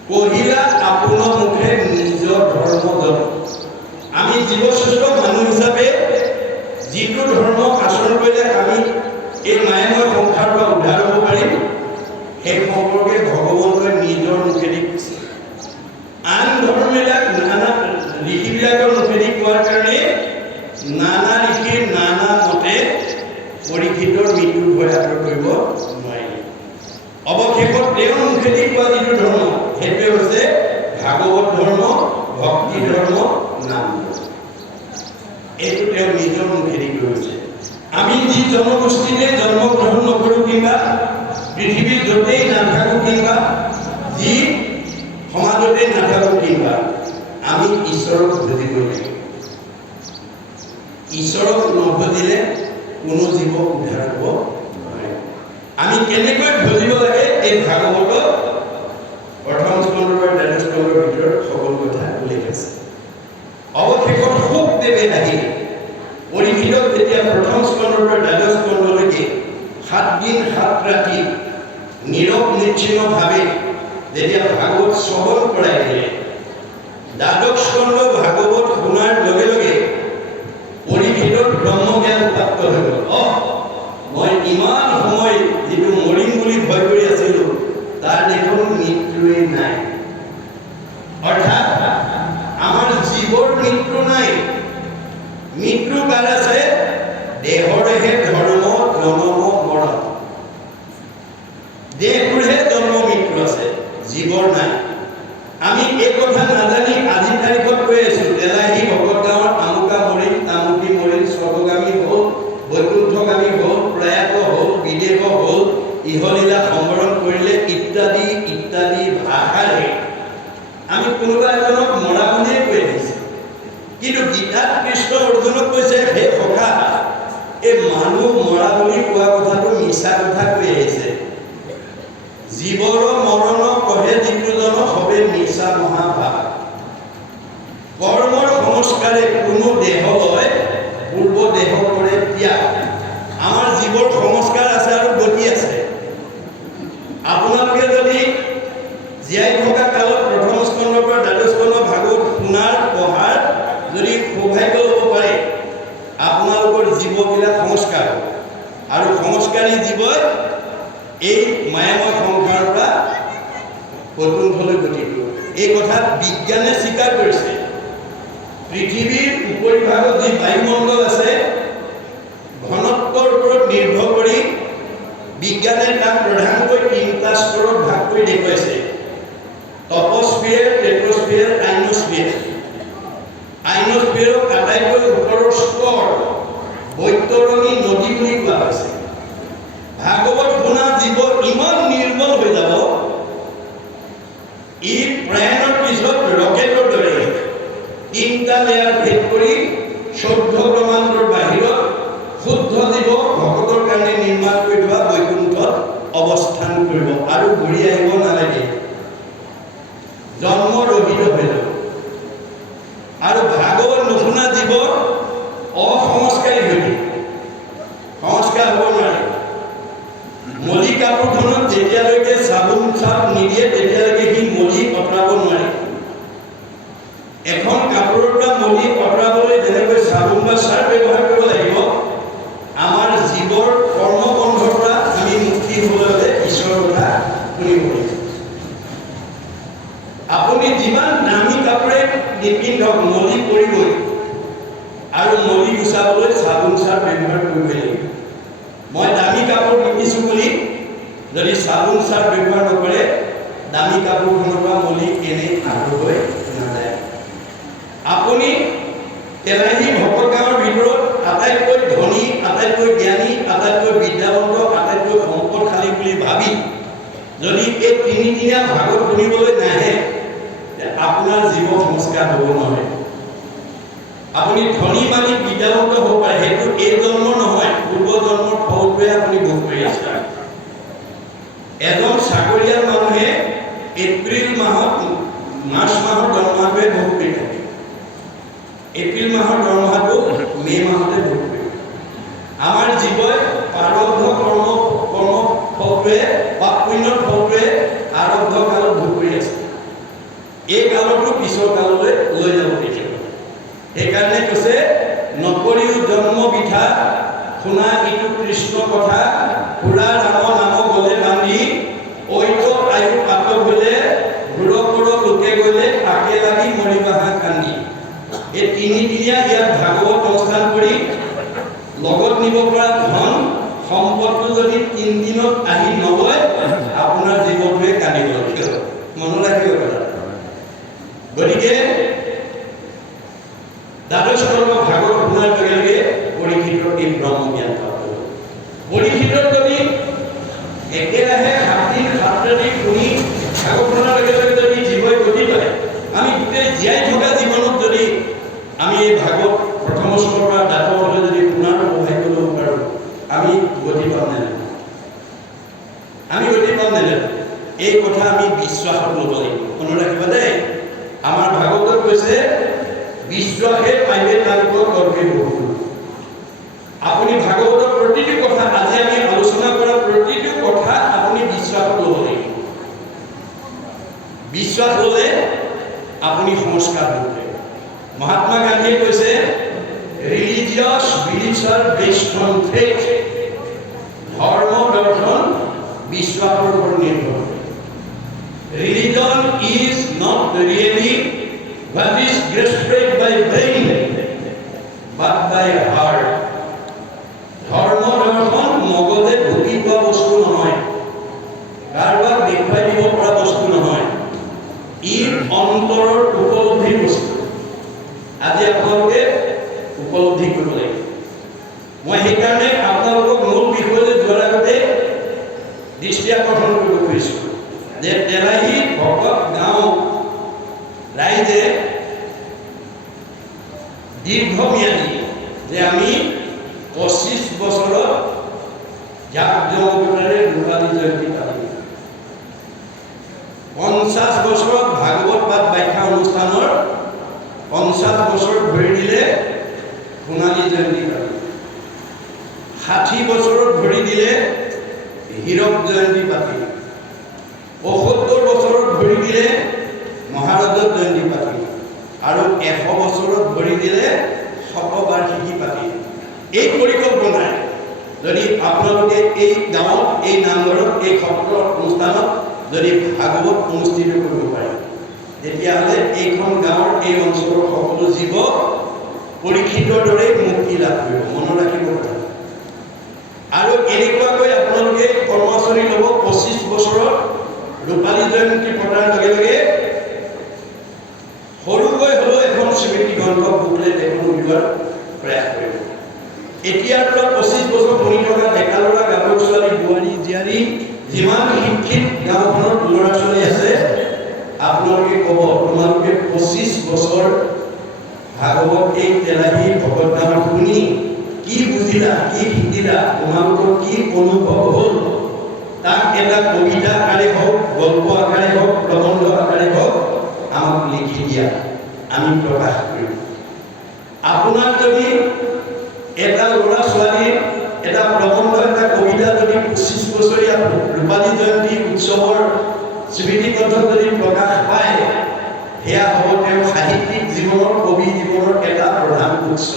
কহিলা আপোনাৰ মুখে নিজৰ ধৰ্ম জন। আমি জীৱশ্ৰেষ্ঠ মানুহ হিচাপে যিটো ধৰ্ম আচৰণ কৰিলে আমি এই মায়াময় সংসাৰৰ পৰা উদ্ধাৰ হ'ব পাৰিম, সেই সম্পৰ্কে ভগৱন্তই নিজৰ মুখেদি কৈছে। আন ধৰ্মবিলাক নানা ঋষিবিলাকৰ মুখেদি কোৱাৰ কাৰণে নানা ঋষিৰ নানা মতে পৰীক্ষিতৰ মৃত্যুৰ ভয় আঁতৰ কৰিব নোৱাৰি। অৱশেষত তেওঁৰ মুখেদি কোৱা যিটো ধৰ্ম, সেইটোৱে হৈছে ভাগৱত ধৰ্ম, ভক্তি ধৰ্ম, নাম ধৰ্ম। এইটো তেওঁ নিজৰ মুখেদি কৈছে। আমি যি জনগোষ্ঠীতে জন্মগ্ৰহণ নকৰো কিংবা পৃথিৱীৰ য'তেই নাথাকো কিংবা যি সমাজতে নাথাকো কিংবা আমি ঈশ্বৰক ভজিব লাগিব। ঈশ্বৰক নভজিলে কোনো জীৱ উদ্ধাৰ হ'ব নোৱাৰে। আমি কেনেকৈ ভজিব লাগে এই ভাগৱত প্ৰথম স্কন্ধৰ দ্বাদশ স্কন্ধৰ ভিতৰত সকলো কথা উল্লেখ আছে। অৱশেষত শুকদেৱে আহি পৰীক্ষিতক যেতিয়া প্ৰথম স্কন্ধৰ পৰা দ্বাদশ স্কন্ধলৈকে 7 দিন 7 ৰাতি নীৰৱ নিশ্চিন্তভাৱে যেতিয়া ভাগৱত শ্ৰৱণ কৰাই দিলে, দ্বাদশ স্কন্ধ ভাগৱত শুনাৰ লগে লগে পৰীক্ষিতৰ ব্ৰহ্মজ্ঞান প্ৰাপ্ত হৈ গ'ল। মই ইমান সময় যিটো মৰিম বুলি ভয় কৰি আছিলোঁ তাৰ দেখোন মৃত্যুৱে নাই। অৰ্থাৎ আমাৰ জীৱৰ মৃত্যু নাই। মৃত্যু কাল আছে, দেহৰহে ধৰ্ম জনম মৰণ। দেহটোৰহে জন্ম মৃত্যু আছে, জীৱৰ নাই। আমি এই কথা নাজানি আজি তাৰিখত কৈ আছোঁ তেলাহী ভকত গাঁৱৰ আমুকা মৰিল, তামুকী মৰিল, স্বৰ্গগামী হ'ল, বৈকুণ্ঠগামী হ'ল, প্ৰয়াত হ'ল, বিদেহ হ'ল, ইহলীলা সংবৰণ কৰিলে ইত্যাদি ইত্যাদি ভাষাৰে আমি কোনোবা এজনক মৰা বুলিয়ে কৈ আহিছোঁ। কিন্তু গীতাত কৃষ্ণ অৰ্জুনক কৈছে, হে সখা, এই মানুহ মৰা বুলি কোৱা কথাটো মিছা কথা কৈ আহিছে। জীৱৰ মৰণ কহে যিজন সবে মিছা মহাভাৱ। কৰ্মৰ সংস্কাৰে কোনো দেহ লয়, পূৰ্ব দেহ কৰে ত্যাগ। আমাৰ জীৱৰ সংস্কাৰ আছে আৰু গতি আছে। আপোনালোকে যদি জীয়াই থকা কালত প্ৰথম স্কন্ধৰ পৰা দ্বাদশ স্কন্ধ ভাগৱত শুনাৰ পঢ়াৰ যদি সৌভাগ্য ল'ব পাৰে, আপোনালোকৰ জীৱবিলাক সংস্কাৰ আৰু সংস্কাৰী জীৱই এই মায়াময় সংসাৰৰ পৰা বৈকুণ্ঠলৈ গতি কৰিব। এই কথা বিজ্ঞানে স্বীকাৰ কৰিছে। পৃথিৱীৰ উপৰিভাগত যি বায়ুমণ্ডল আছে, ঘনত্বৰ ওপৰত নিৰ্ভৰ কৰি বিজ্ঞানে তাক প্ৰধানকৈ 3টা স্তৰত ভাগ কৰি দেখুৱাইছে: টপস্ফিয়াৰ, টেট্ৰস্ফিয়াৰ, আইনোস্ফিয়াৰ। আইনোস্ফিয়াৰক আটাইতকৈ ওপৰৰ স্তৰ বৈতৰণী নদী বুলি কোৱা হৈছে। ভাগৱত শুনা জীৱ ইমান নিৰ্মল হৈ যাব, ই প্ৰয়াণৰ পিছত ৰকেটৰ দৰে 3টা লেয়াৰ ভেদ কৰি 14 ব্ৰহ্মাণ্ডৰ বাহিৰত শুদ্ধ জীৱ ভকতৰ কাৰণে নিৰ্মাণ কৰি থোৱা বৈকুণ্ঠত অৱস্থান কৰিব আৰু ঘূৰি আহিব নালাগে। জন্ম ৰহিত হৈ যাব। আৰু ভাগৱত নুশুনা জীৱ অসংস্কাৰী হৈ যাব, সংস্কাৰ হ'ব নোৱাৰে। মলি কাপোৰখনত যেতিয়ালৈকে চাবোন চাপ নিদিয়ে তেতিয়ালৈকে সি মলি আঁতৰাব নোৱাৰে। এখন কাপোৰৰ পৰা মলি আঁতৰাবলৈ যেনেকৈ চাবোন বা চাৰ্ফ ব্যৱহাৰ কৰিব লাগিব, আমাৰ জীৱৰ কৰ্মবন্ধৰ পৰা আমি মুক্তি হ'বলৈ হ'লে ঈশ্বৰৰ কথা শুনিব লাগিব। আপুনি যিমান দামী কাপোৰে নিপিন্ধক মলি পৰিবই, আৰু মলি গুচাবলৈ চাবোন চাৰ্ফ ব্যৱহাৰ কৰিব লাগিব। মই দামী কাপোৰ পিন্ধিছোঁ বুলি যদি চাবোন চাৰ্ফ ব্যৱহাৰ নকৰে, দামী কাপোৰখনৰ পৰা মলি এনেই আঁতৰ হৈ নাযায়। আপুনি তেলাহী ভকত গাঁৱৰ ভিতৰত আটাইতকৈ ধনী, আটাইতকৈ জ্ঞানী, আটাইতকৈ বিদ্যাৱন্ত, আটাইতকৈ সম্পদশালী বুলি ভাবি যদি এই 3 দিনীয়া ভাগৱত শুনিবলৈ নাহে, আপোনাৰ জীৱ সংস্কাৰ হ'ব নোৱাৰে। আপুনি ধনী মানি বিদ্যাৱন্ত হ'ব পাৰে, সেইটো এই জন্ম নহয়, পূৰ্ব জন্মৰ ফলটোৱে আপুনি ভোগ কৰি আছে। এজন চাকৰিয়াল মানুহে এপ্ৰিল মাহত মাৰ্চ মাহৰ দৰমহাটোৱে ভোগ কৰি থাকে। এপ্ৰিল মাহৰ দৰমহাটো মে মাহতে ভোগ কৰি। আমাৰ জীৱই প্ৰাৰব্ধ কৰ্ম ফলটোৱে বা পুণ্যৰ ফলটোৱে আৰব্ধ কালত ভোগ কৰি আছে। এই কালতো পিছৰ কাললৈ লৈ যাব কেতিয়াবা। সেইকাৰণে কৈছে, নকৰিও জন্ম বিধা, শুনা ইটো কৃষ্ণ কথা, পুৰা ৰাম নাম গলে বান্ধি, ঐতো আয়ু পাত গলে, ঘূৰ লোকে গলে, তাকে লাগি মৰিবাহা কান্দি। এই 3 দিনীয়া ইয়াত ভাগৱত অনুষ্ঠান কৰি লগত নিব পৰা ধন সম্পদটো যদি 3 দিনত আহি নলয়, আপোনাৰ জীৱনটোৱে কান্দিব লাগিব। মনত ৰাখিব কথা। গতিকে দ্বাদশ স্কন্ধ ভাগৱত শুনাৰ লগে লগে পৰীক্ষিতৰ এই ব্ৰহ্মজ্ঞান পাব। পৰীক্ষিতৰ যদি একেৰাহে 7 দিন 7 ৰাতি শুনি ভাগৱতৰ লগে লগে যদি জীৱই গতি পায়, আমি গোটেই জীয়াই থকা জীৱনত যদি আমি এই ভাগৱত প্ৰথম স্কৰৰ পৰা দাঁতলৈ যদি পুনৰ সহায় কৰিব পাৰোঁ, আমি গতি পাম নে? আমি গতি পাম নে? এই কথা আমি বিশ্বাসত ল'ব লাগিব। মনত ৰাখিবা দেই, আমাৰ ভাগৱতত কৈছে বিশ্বাসে পাইবে তেওঁলোকক গৰ্বে বহু। আপুনি ভাগৱতৰ প্ৰতিটো কথা, আজি আমি আলোচনা কৰা প্ৰতিটো কথা আপুনি বিশ্বাসত ল'ব লাগিব। বিশ্বাস ল'লে আপুনি সংস্কাৰ হ'ব। মহাত্মা গান্ধীয়ে কৈছে religious beliefs are based on faith. ধৰ্ম দৰ্শন বিশ্বাসৰ ওপৰত নিৰ্ভৰ কৰে। Religion is not really what is grasped by brain but by heart. ধৰ্ম দৰ্শন মগজে ঢুকি পোৱা বস্তু নহয়, কাৰোবাক দেখুৱাই দিব পৰা বস্তু নহয়, ই অন্তৰৰ উপলব্ধিৰ বস্তু। আজি আপোনালোকে উপলব্ধি কৰিব লাগিব। মই সেইকাৰণে আপোনালোকক মূল বিষয়লৈ যোৱাৰ আগতে দৃষ্টি আকৰ্ষণ কৰিব খুজিছোঁ যে তেলাহী ভকত গাঁও ৰাইজে দীৰ্ঘম্যাদী যে আমি 25 বছৰত জাকজমকতাৰে ৰূপালী জয়ন্তী পাতিম। 50 বছৰত ভাগৱত পাঠ ব্যাখ্যা অনুষ্ঠানৰ 50 বছৰ ধৰি দিলে সোণালী জয়ন্তী পাতিম। 60 বছৰত ধৰি দিলে হীৰক জয়ন্তী পাতিম। 75 বছৰত ধৰি দিলে মহাৰাজৰ জয়ন্তী পাতিম। আৰু 100 বছৰত ধৰি দিলে শতবাৰ্ষিকী পাতিম। এই পৰিকল্পনাই যদি আপোনালোকে এই গাঁৱত, এই নামঘৰত, এই সত্ৰ অনুষ্ঠানত যদি ভাগৱত অনুষ্ঠিত কৰিব পাৰে, তেতিয়াহ'লে এইখন গাঁৱৰ এই অঞ্চলৰ সকলো জীৱ পৰীক্ষিতৰ দৰে মুক্তি লাভ কৰিব। মনত ৰাখিব পাৰে। আৰু এনেকুৱাকৈ আপোনালোকে কৰ্মাচনী ল'ব। 25 বছৰত ৰূপালী জয়ন্তী পতাৰ লগে লগে সৰুকৈ হ'লেও এখন স্মৃতি গ্ৰন্থ বুকলেট এখন উলিওৱাৰ প্ৰয়াস কৰিব। এতিয়াৰ পৰা 25 বছৰ শুনি থকা ডেকা ল'ৰা, গাভৰু ছোৱালী, বোৱাৰী, জীয়াৰী, যিমান শিক্ষিত গাঁওখনত ল'ৰা ছোৱালী আছে, আপোনালোকে ক'ব তোমালোকে 25 বছৰ ভাগৱত এই তেলাহী ভকত গাঁৱত শুনি কি বুজিলা, কি শিকিলা, তোমালোকৰ কি অনুভৱ হ'ল, তাক এটা কবিতা আকাৰে হওক, গল্প আকাৰে হওক, প্ৰবন্ধ আকাৰে হওক আমাক লিখি দিয়া, আমি প্ৰকাশ কৰিম। আপোনাৰ যদি এটা ল'ৰা ছোৱালীৰ এটা প্ৰবন্ধ, এটা কবিতা যদি 25 বছৰীয়া ৰূপালী জয়ন্তী উৎসৱৰ স্মৃতিগ্ৰন্থত যদি প্ৰকাশ পায়, সেয়া হ'ব তেওঁৰ সাহিত্যিক জীৱনৰ, কবি জীৱনৰ এটা প্ৰধান উৎস।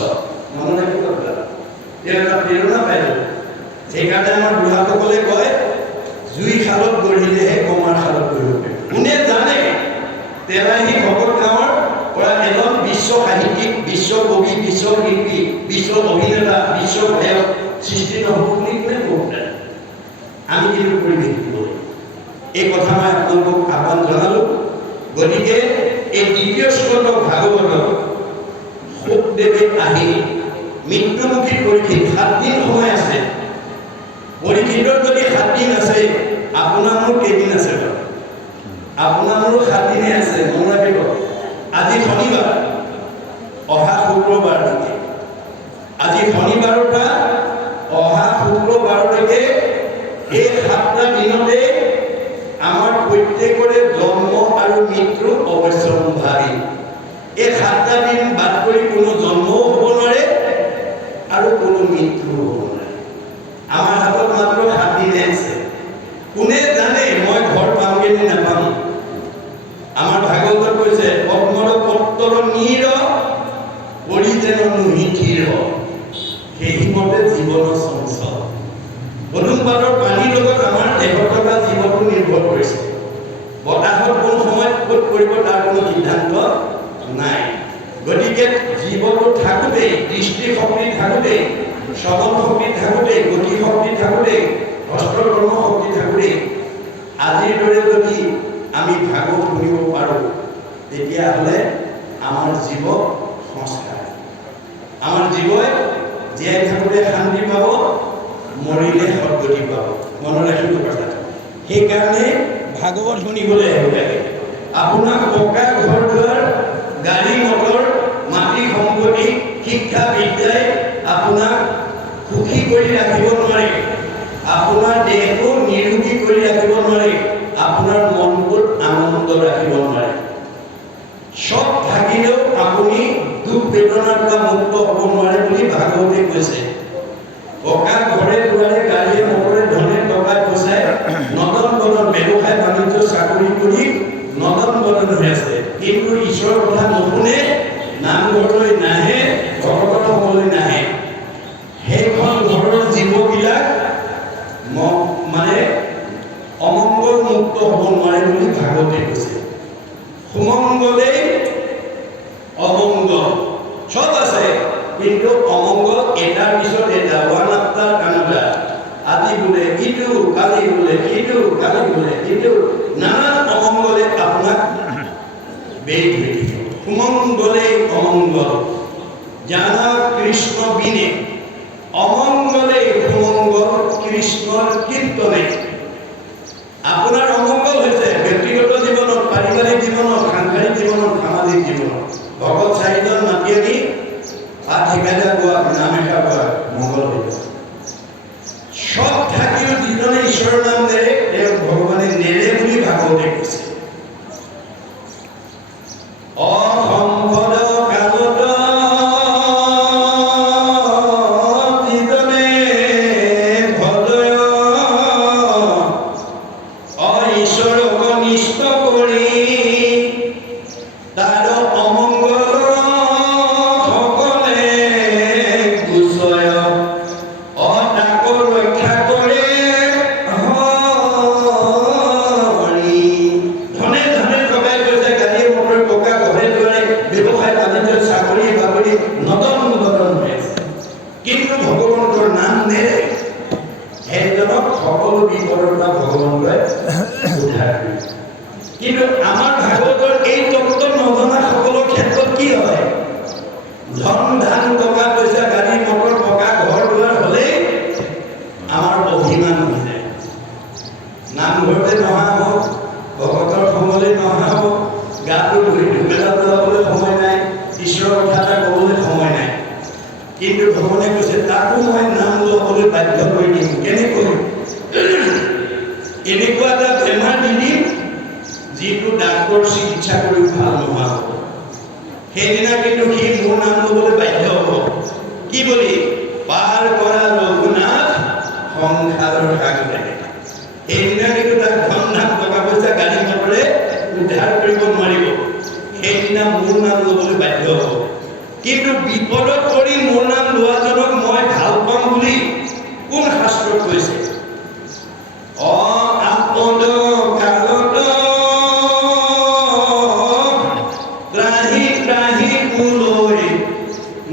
মনত ৰাখিব কথা, তেওঁ এটা প্ৰেৰণা পাই যাব। সেইকাৰণে আমাৰ বুঢ়াসকলে কয় জুই শালত গঢ়িলেহে কমাৰ শালত গঢ়িব পাৰি। কোনে জানে তেলাহী ভকত গাঁৱৰ পৰা এজন বিশ্ব সাহিত্যিক, বিশ্ব কবি, বিশ্ব শিল্পী, বিশ্ব অভিনেতা, বিশ্ব গায়ক সৃষ্টি নহ'ব বুলি কোনে ক'ব পাৰে? আমি কিন্তু পৰিৱেশ দিব লাগিব। এই কথা মই আপোনালোকক আহ্বান জনালোঁ। গতিকে এই দ্বিতীয় স্কন্ধ ভাগৱতত শুকদেৱে আহি মৃত্যুমুখী পৰীক্ষিত 7 দিন সময় আছে। পৰীক্ষিতৰ যদি 7 দিন আছে, আপোনাৰ মোৰ কেইদিন আছে বাৰু? আপোনাৰ মোৰো 7 দিনে আছে। মনত ৰাখিব, আজি শনিবাৰ, অহা শুক্ৰবাৰলৈকে, আজি শনিবাৰৰ পৰা অহা শুক্ৰবাৰলৈকে এই 7টা দিনতে আমাৰ প্ৰত্যেকৰে জন্ম আৰু মৃত্যু অৱশ্যম্ভাৱী। এই 7টা দিন বাদ কৰি কোনো জন্মও হ'ব নোৱাৰে আৰু কোনো মৃত্যুও হ'ব নোৱাৰে। আমাৰ হাতত মাত্ৰ 7 দিনে আছে। কোনে জানে মই ঘৰ পামগৈ নে নাপাম? আমাৰ ভাগৱতত কৈছে পদ্মৰ পত্ৰৰ নীৰ কৰি যেন নুহিথিৰ, সেইমতে জীৱন চঞ্চল। পদুমপাতৰ পানীৰ লগত আমাৰ দেহত থকা জীৱটো নিৰ্ভৰ কৰিছে। বতাহত কোন সময়ত ক'ত কৰিব তাৰ কোনো সিদ্ধান্ত নাই। গতিকে জীৱটো থাকোঁতেই, দৃষ্টিশক্তি থাকোঁতেই, শ্ৰৱণ শক্তি থাকোঁতেই, গতি শক্তি থাকোঁতেই, হস্তকৰ্ম শক্তি থাকোঁতেই আজিৰ দৰে যদি আমি ভাগৱত শুনিব পাৰোঁ, তেতিয়াহ'লে আমাৰ জীৱ সংস্কাৰ, আমাৰ জীৱই জীয়াই থাকোঁতে শান্তি পাব, মৰিলে উন্নতি পাব। মনত ৰাখিব কথাটো। সেইকাৰণে ভাগৱত শুনিবলৈ আহিব লাগে। আপোনাক পকা ঘৰ দুৱাৰ, গাড়ী মটৰ, মাটি সম্পত্তি, শিক্ষা বিদ্যাই আপোনাক সুখী কৰি ৰাখিব নোৱাৰে। আপোনাৰ দেহটো নিৰোগী কৰি ৰাখিব নোৱাৰে। আপোনাৰ মনটোত আনন্দ ৰাখিব নোৱাৰে। সব থাকিলেও আপুনি দুখ বেদনাৰ পৰা মুক্ত হ'ব নোৱাৰে বুলি ভাগৱতে কৈছে। পকা ঘৰে দুৱাৰে, গাড়ীয়ে মটৰে, ধনে টকাই পইচাই নদন বদন ব্যৱসায় বাণিজ্য চাকৰি কৰি নদন বদন হৈ আছে, কিন্তু ঈশ্বৰৰ কথা নুশুনে, নামঘৰলৈ নাহে, ভকতৰ হ'বলৈ নাহে। সেইখন ঘৰৰ জীৱবিলাক মানে অমংগল মুক্ত হ'ব নোৱাৰে বুলি ভাগৱতে কৈছে। সুমংগলেই অমংগল সব আছে, কিন্তু অমংগল এটাৰ পিছত এটা, ওৱান আফটাৰ আনাদাৰ। আজি বোলে ইটো, কালি বোলে ইটো, কালি বোলে ইটো, নানান অমংগলে আপোনাক বেৰি ধৰি থাকিব। সুমংগলেই অমংগল জানা কৃষ্ণ বিনে, অমংগলেই সুমংগল কৃষ্ণৰ কীৰ্তনে। আপোনাৰ অমংগল হৈছে ব্যক্তিগত জীৱনত, পাৰিবাৰিক জীৱনত, সাংসাৰিক জীৱনত, সামাজিক জীৱনত। ভগত চাৰিজন মাতি আনি ভাত শিকাই গোৱা, নাম এষাৰ গোৱা, মংগল হৈ যায়। সব থাকিও যিজনে ঈশ্বৰৰ নাম নেৰে, তেওঁ ভগৱানে নেৰে বুলি ভাগৱতে কৈছে। অসম্পদ কালত যিজনে ভজয়, ঈশ্বৰক নিষ্ঠ কৰি তাৰ অমংগল সকলে গুচয়, তাক ৰক্ষা কৰে হৰি। ধনে ধনে টকাই পইচা, গাড়ীয়ে মটৰে, পকা ঘৰে দুৱাৰে, ব্যৱসায় বাণিজ্য চাকৰি বাকৰি নদন বদন হৈ আছে, কিন্তু ভগৱন্তৰ নাম নেৰে। সেইজনক সকলো বিপদৰ পৰা ভগৱন্তই উদ্ধাৰ কৰে। কিন্তু আমাৰ ভাগৱতৰ এই তত্ত্ব নজনা সকলৰ ক্ষেত্ৰত কি হয়? ধন ধান টকা পইচা, গাড়ী মটৰ, পকা ঘৰ দুৱাৰ হ'লেই আমাৰ অভিমান হৈ যায়। নামঘৰতে নহা হওক, ভকতৰ সময়লৈ নহা হওক, গাটো ধুই ধুমেলা পেলাবলৈ সময় নাই, ঈশ্বৰৰ কথা এটা ক'বলৈ সময় নাই। কিন্তু ভগৱানে কৈছে তাকো মই নাম ল'বলৈ বাধ্য কৰি দিম। কেনেকৈ? এনেকুৱা এটা বেমাৰ দি দিম যিটো ডাক্তৰ চিকিৎসা কৰি ভাল নোহোৱা হ'ব। সেইদিনা কিন্তু সি মোৰ নাম ল'বলৈ বাধ্য হ'ব। কি বুলি? পাৰ কৰা ৰঘুনাথ সংসাৰৰ সাগৰে। সেইদিনা কিন্তু তাক ধন ধান টকা পইচা গাড়ী মটৰে উদ্ধাৰ কৰিব নোৱাৰিব। সেইদিনা মোৰ নাম ল'বলৈ বাধ্য হ'ব। কিন্তু বিপদত পৰি মোৰ নাম লোৱাজনক মই ভাল পাম বুলি কোন শাস্ত্ৰত কৈছে? আপদ কালত ত্ৰাহি ত্ৰাহি কুলৈ,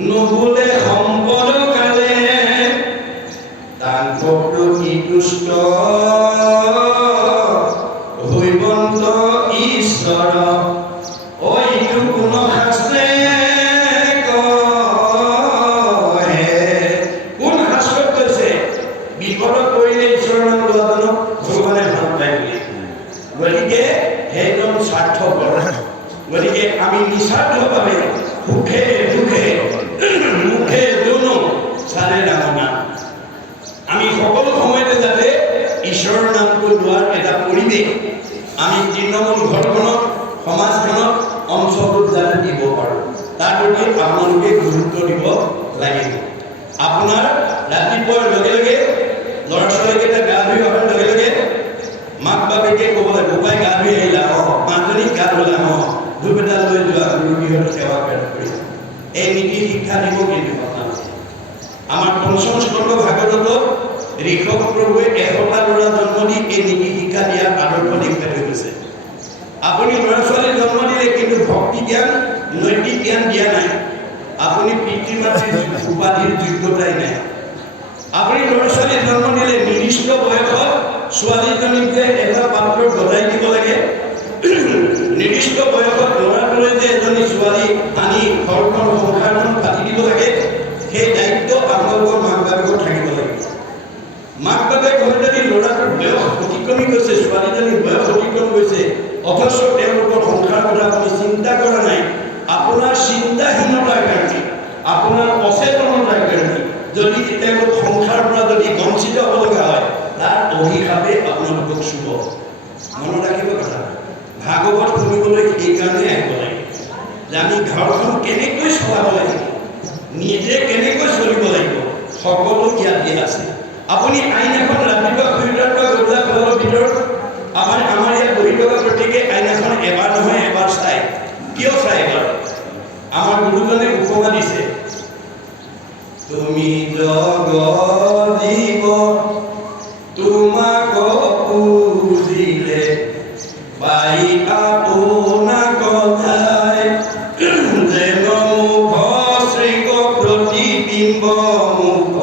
নুবুলে সম্পদ কালে, তাক ভক্ত কি তুষ্ট হৈবন্ত ঈশ্বৰ। ইটো কোন শাস্ত্ৰে কয়? কোন শাস্ত্ৰত কৈছে বিপদত পৰিলে ঈশ্বৰৰ নাম লোৱাজনক ভগৱানে ভাল পায় বুলি? গতিকে সেইজন স্বাৰ্থপৰ। গতিকে আমি নিস্বাৰ্থভাৱে সুখে দুখে মুখে যোনো চালে ডাঙৰ নাম, আমি সকলো সময়তে যাতে ঈশ্বৰৰ নামটো লোৱাৰ এটা পৰিৱেশ আমি তৃণমূল ঘৰখনত, সমাজখনত, অঞ্চলটোত যাতে দিব পাৰোঁ, তাৰ প্ৰতি আপোনালোকে গুৰুত্ব দিব লাগিব। আপোনাৰ ৰাতিপুৱাৰ লগে লগে ল'ৰা ছোৱালীকেইটা গা ধুই অহাৰ লগে লগে মাক বাপেকে ক'ব লাগে, বোপাই গা ধুই আহিলা, মাকজনী গা ধুলা, ধূপ এটা লৈ যোৱা, গুৰুগৃহত সেৱা কৰি। এই নীতি শিক্ষা দিব কিন্তু আপোনালোকে। আমাৰ পঞ্চম স্কন্ধ ভাগৱতত ঋষভ প্ৰভুৱে 100টা ল'ৰা জন্ম দি এই নীতি শিক্ষা দিয়াৰ আদৰ্শ দেখুৱাই থৈ গৈছে। আপুনি ল'ৰা ছোৱালী জন্ম দিলে, কিন্তু ভক্তি জ্ঞান, নৈতিক জ্ঞান দিয়া নাই, আপুনি পিতৃ মাতৃৰ উপাধিৰ যোগ্যতাই নাই। আপুনি ল'ৰা ছোৱালী জন্ম দিলে, নিৰ্দিষ্ট বয়সত ছোৱালীজনীক যে এটা পাত্ৰত গতাই দিব লাগে, নিৰ্দিষ্ট বয়সত ল'ৰাটোৱে যে এজনী ছোৱালী আনি ঘৰখন সংসাৰখন পাতি দিব লাগে, সেই দায়িত্ব আপোনালোকৰ মাক বাপেকৰ থাকিব লাগে। মাক বাপেক হয় যদি ল'ৰাটোৰ বয়স অতিক্ৰমি গৈছে, ছোৱালীজনীৰ বয়স অতিক্ৰম গৈছে, অথচ তেওঁলোকৰ সংসাৰ কথা আপুনি চিন্তা কৰা নাই, আপোনাৰ চিন্তাহীনতাৰ কাৰণে, আপোনাৰ অচেতনতাৰ কাৰণে যদি তেওঁলোক সংসাৰৰ পৰা যদি বঞ্চিত হ'ব লগা হয়, তাৰ অভিশাপে আপোনালোকক চুব। মনত ৰাখিব কথা। ভাগৱত শুনিবলৈ সেইকাৰণে আহিব লাগে যে আমি ঘৰখন কেনেকৈ চলাব লাগিব, নিজে কেনেকৈ চলিব লাগিব, সকলো ইয়াত দিয়া আছে। আপুনি আইন এখন ৰাতিপুৱা শুই উঠাৰ পৰা গধূলা ঘৰৰ ভিতৰত আমাৰ ইয়াত বহি থকা প্ৰত্যেকে আইনাখন এবাৰ নহয় এবাৰ চাই। কিয় চাই এবাৰ? আমাৰ গুৰুজনে উপমা দিছে, তুমি জগত জীৱ তোমাক পুজিলে পাই আপোনাক ঠাই, যেন মুখ শ্ৰীক প্ৰতিবিম্ব মুখ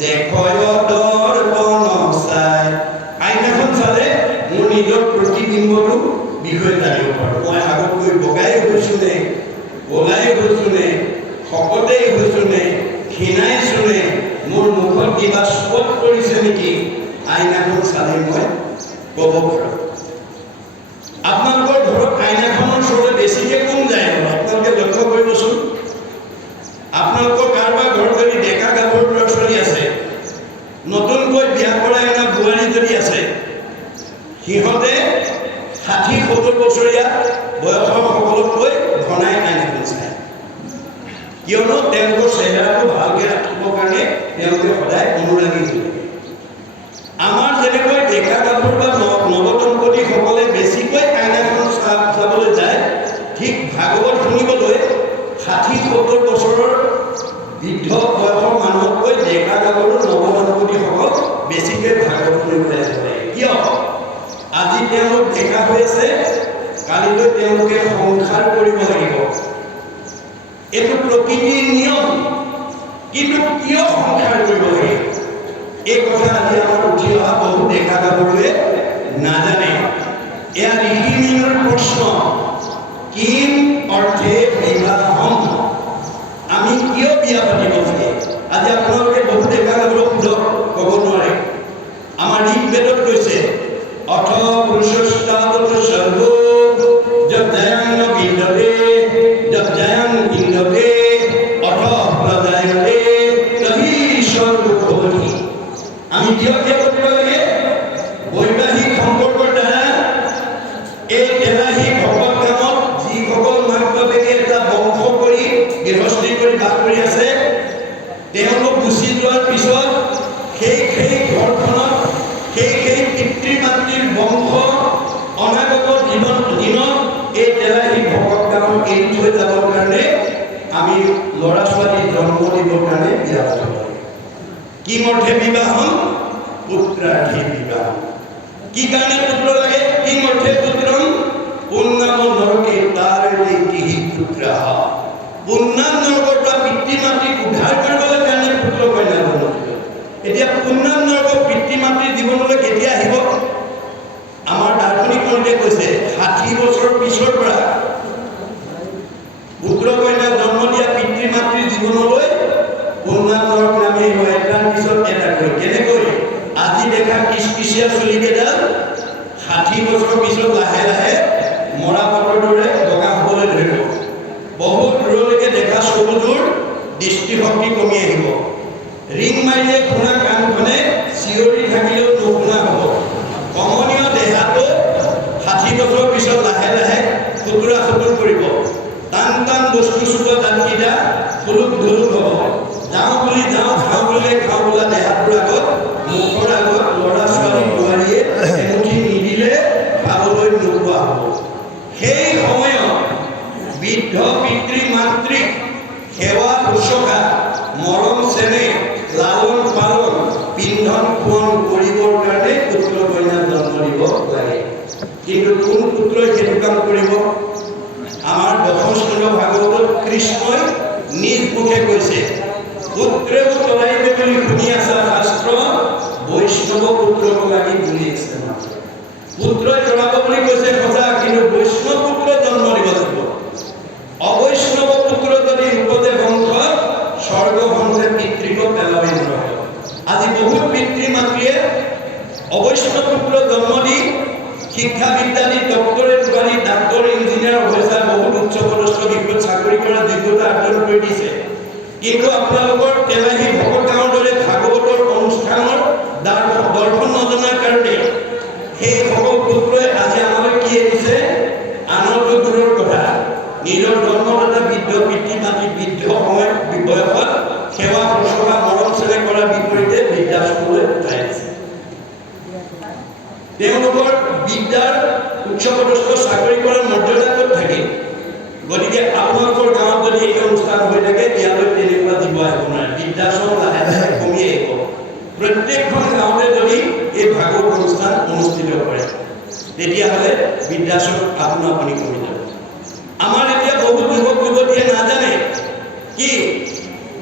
দেখয় দৰ্পণ চাই। আইনাখন চালে মোৰ নিজৰ প্ৰতিবিম্বটো বিষয়ে জানিব পাৰোঁ। মই আগতকৈ বগাই হৈছোঁ নে, বলাই হৈছোঁ নে, শকতেই হৈছোঁ নে, ক্ষীণাইছোঁ নে, মোৰ মুখত কিবা স্পট পৰিছে নেকি, আইনাখন চালে মই ক'ব পাৰোঁ। আপোনালোকৰ ঘৰত আইনাখনৰ ওচৰলৈ বেছিকৈ কোন যায়? আপোনালোকে লক্ষ্য কৰিবচোন। আপোনালোকৰ কাৰোবাৰ ঘৰত যদি ডেকা গাভৰু ল'ৰা ছোৱালী আছে, নতুনকৈ বিয়া কৰাই অনা বোৱাৰী যদি আছে, সিহঁতে ৬০-৭০ বছৰীয়া বয়সৰ সকলোতকৈ ঘনাই আইনাখন চায়। কিয়নো তেওঁলোকৰ চেহেৰাটো ভালকৈ ৰাখিবৰ কাৰণে তেওঁলোকে সদায় অনুৰাগী হৈ থাকে। আমাৰ যেনেকৈ ডেকা গাভৰু বা নৱদম্পতীসকলে বেছিকৈ আইনাখন চাবলৈ যায়, ঠিক ভাগৱত শুনিবলৈ ৬০-৭০ বছৰৰ বৃদ্ধ বয়সৰ মানুহতকৈ ডেকা গাভৰু নৱদম্পতীসকল বেছিকৈ ভাগৱত শুনিবলৈ যায়। কিয়? আজি তেওঁলোক ডেকা হৈ আছে, কালিলৈ তেওঁলোকে সংসাৰ কৰিব লাগিব। এইটো প্ৰকৃতিৰ নিয়ম। কিন্তু কিয় সংসাৰ কৰিব লাগে, এই কথা আজি আমাৰ উঠি অহা বহু ডেকা গাভৰুৱে নাজানে। এয়া ঋষিমুনিৰ প্ৰশ্ন, কিম অৰ্থে বিবাহম, আমি কিয় বিয়া পাতিব লাগে? আজি আপোনালোকে বহু ডেকা গাভৰুক সোধক, ক'ব নোৱাৰে। আমাৰ ঋগ্বেদত কৈছে, অথ পুৰুষস্তাৱৎ সৰ্ব যজ্ঞায়ন বিন্দতে যজ্ঞায়ন ইন্দতে অথ প্ৰজায়তে তহি সৰ্বভৱতি। আমি কিয় বিয়া পাতিব লাগে? বৈবাহিক সম্পৰ্কৰ দ্বাৰা এই তেলাহী ভকত কামত যিসকল মাক বাপেকে এটা বংশ কৰি গৃহস্থী কৰি বাস কৰি আছে, তেওঁলোক গুচি যোৱাৰ পিছত সেই ঘৰখনত সেই পিতৃ মাতৃৰ বংশ অনাগত দিনত এই তেলাহী ভকত কামত এৰি থৈ যাবৰ কাৰণে আমি ল'ৰা ছোৱালী জন্ম দিবৰ কাৰণে বিয়া পাতিব লাগে। কি অৰ্থে বিবাহম? পুত্ৰাৰ্থে বিবাহ। কি কাৰণে পুত্ৰ লাগে? কি অৰ্থে পুত্ৰম? পুণ্যাম নৰকে তাৰতে কিহি পুত্ৰাহ। পুণ্যাম নৰকৰ পৰা পিতৃ মাতৃক উদ্ধাৰ কৰিবলৈ কাৰণে পুত্ৰ কন্যা জন্ম দিব। এতিয়া পুণ্যাম নৰকৰ পিতৃ মাতৃৰ জীৱনলৈ কেতিয়া আহিব? আমাৰ দাৰ্শনিক পণ্ডিতে কৈছে ৬০ বছৰ পিছৰ পৰা পুত্ৰ কন্যা জন্ম দিয়া পিতৃ মাতৃৰ জীৱনলৈ পুণ্যাম নৰক নামি আহিব, এটাৰ পিছত এটাকৈ। কেনেকৈ? আজি দেখা কিচকিচিয়া চুলিকেইডাল ৬০ বছৰ পিছত লাহে লাহে মৰা পাতৰ দৰে বগা হ'বলৈ ধৰিব। বহুত দূৰলৈকে দেখা চকুযোৰ দৃষ্টিশক্তি কমি আহিব। ৰিং মাৰিলে শুনা কাণখনে চিঞৰি থাকিলেও নুশুনা হ'ব। কমনীয় দেহাটো ৬০ বছৰ পিছত লাহে লাহে খুতুৰা খুতুৰ কৰিব। টান টান বস্তু চুব দাঁতকেইটা খুলুক ধুলুক হ'ব। যাওঁ বুলি যাওঁ, খাওঁ বুলিলে খাওঁ বোলা দেহাটোৰ আগত, মুখৰ আগত ল'ৰা ছোৱালী বোৱাৰীয়ে এমুঠি নিদিলে খাবলৈ নোপোৱা হ'ব। সেই সময়ত বৃদ্ধ পিতৃ মাতৃক সেৱা শুশ্ৰূষা, মৰম চেনেহ, লালন পালন, পিন্ধন খোৱন কৰিবৰ কাৰণে পুত্ৰ কন্যা জন্ম দিব লাগে। কিন্তু কোন পুত্ৰই সেইটো কাম কৰিব? আমাৰ দশম স্কন্ধ ভাগৱতত কৃষ্ণই নিজ মুখে কৈছে, পুত্ৰেও তলাইবে বুলি শুনি আছা শাস্ত্ৰ, বৈষ্ণৱ পুত্ৰক লাগি বুলি আছে। পুত্ৰই তলাব বুলি কৈছে সঁচা, কিন্তু বৈষ্ণৱ পুত্ৰ জন্ম দিব লাগিব। অবৈষ্ণৱ পুত্ৰ যদি ৰূপতে বংশ স্বৰ্গ বংশে পিতৃক পেলাবই নোৱাৰে। আজি বহুত পিতৃ মাতৃয়ে পুত্ৰ জন্ম দি শিক্ষা বিদ্যা দি ডক্টৰেট কৰি ডাক্তৰ ইঞ্জিনিয়াৰ অফিচাৰ বহুত উচ্চপদস্থ বিষয়ত চাকৰি কৰা যোগ্যতা অৰ্জন কৰি দিছে কিন্তু আপোনালোকৰ তেলাহী ভকত গাঁৱৰ দৰে ভাগৱতৰ অনুষ্ঠানৰ দৰ্শন নজনাৰ কাৰণে সেই সকল পুত্ৰই আজি আমালৈ কি এৰিছে আনন্দ দূৰৰ কথা নিজৰ জন্মদাতা বৃদ্ধ পিতৃ মাতৃ বৃদ্ধ সময় বয়সত সেৱা শুশ্ৰূষা মৰম চেনেহ কৰাৰ বিপৰীতে বৃদ্ধাশ্ৰমলৈ উঠাই দিছে তেওঁলোকৰ বিদ্যাৰ উচ্চপদস্থ চাকৰি কৰাৰ মৰ্যাদা ক'ত থাকে গতিকে আপোনালোকৰ গাঁৱত যদি এই অনুষ্ঠান হৈ থাকে ইয়ালৈ তেনেকুৱা দিব আহিব নোৱাৰে বৃদ্ধাশ্ৰম লাহে লাহে কমি আহিব প্ৰত্যেকখন গাঁৱতে যদি এই ভাগৱত অনুষ্ঠান অনুষ্ঠিত কৰে তেতিয়াহ'লে বৃদ্ধাশ্ৰম আপোনা আপুনি কমি যাব আমাৰ এতিয়া বহুত যুৱক যুৱতীয়ে নাজানে কি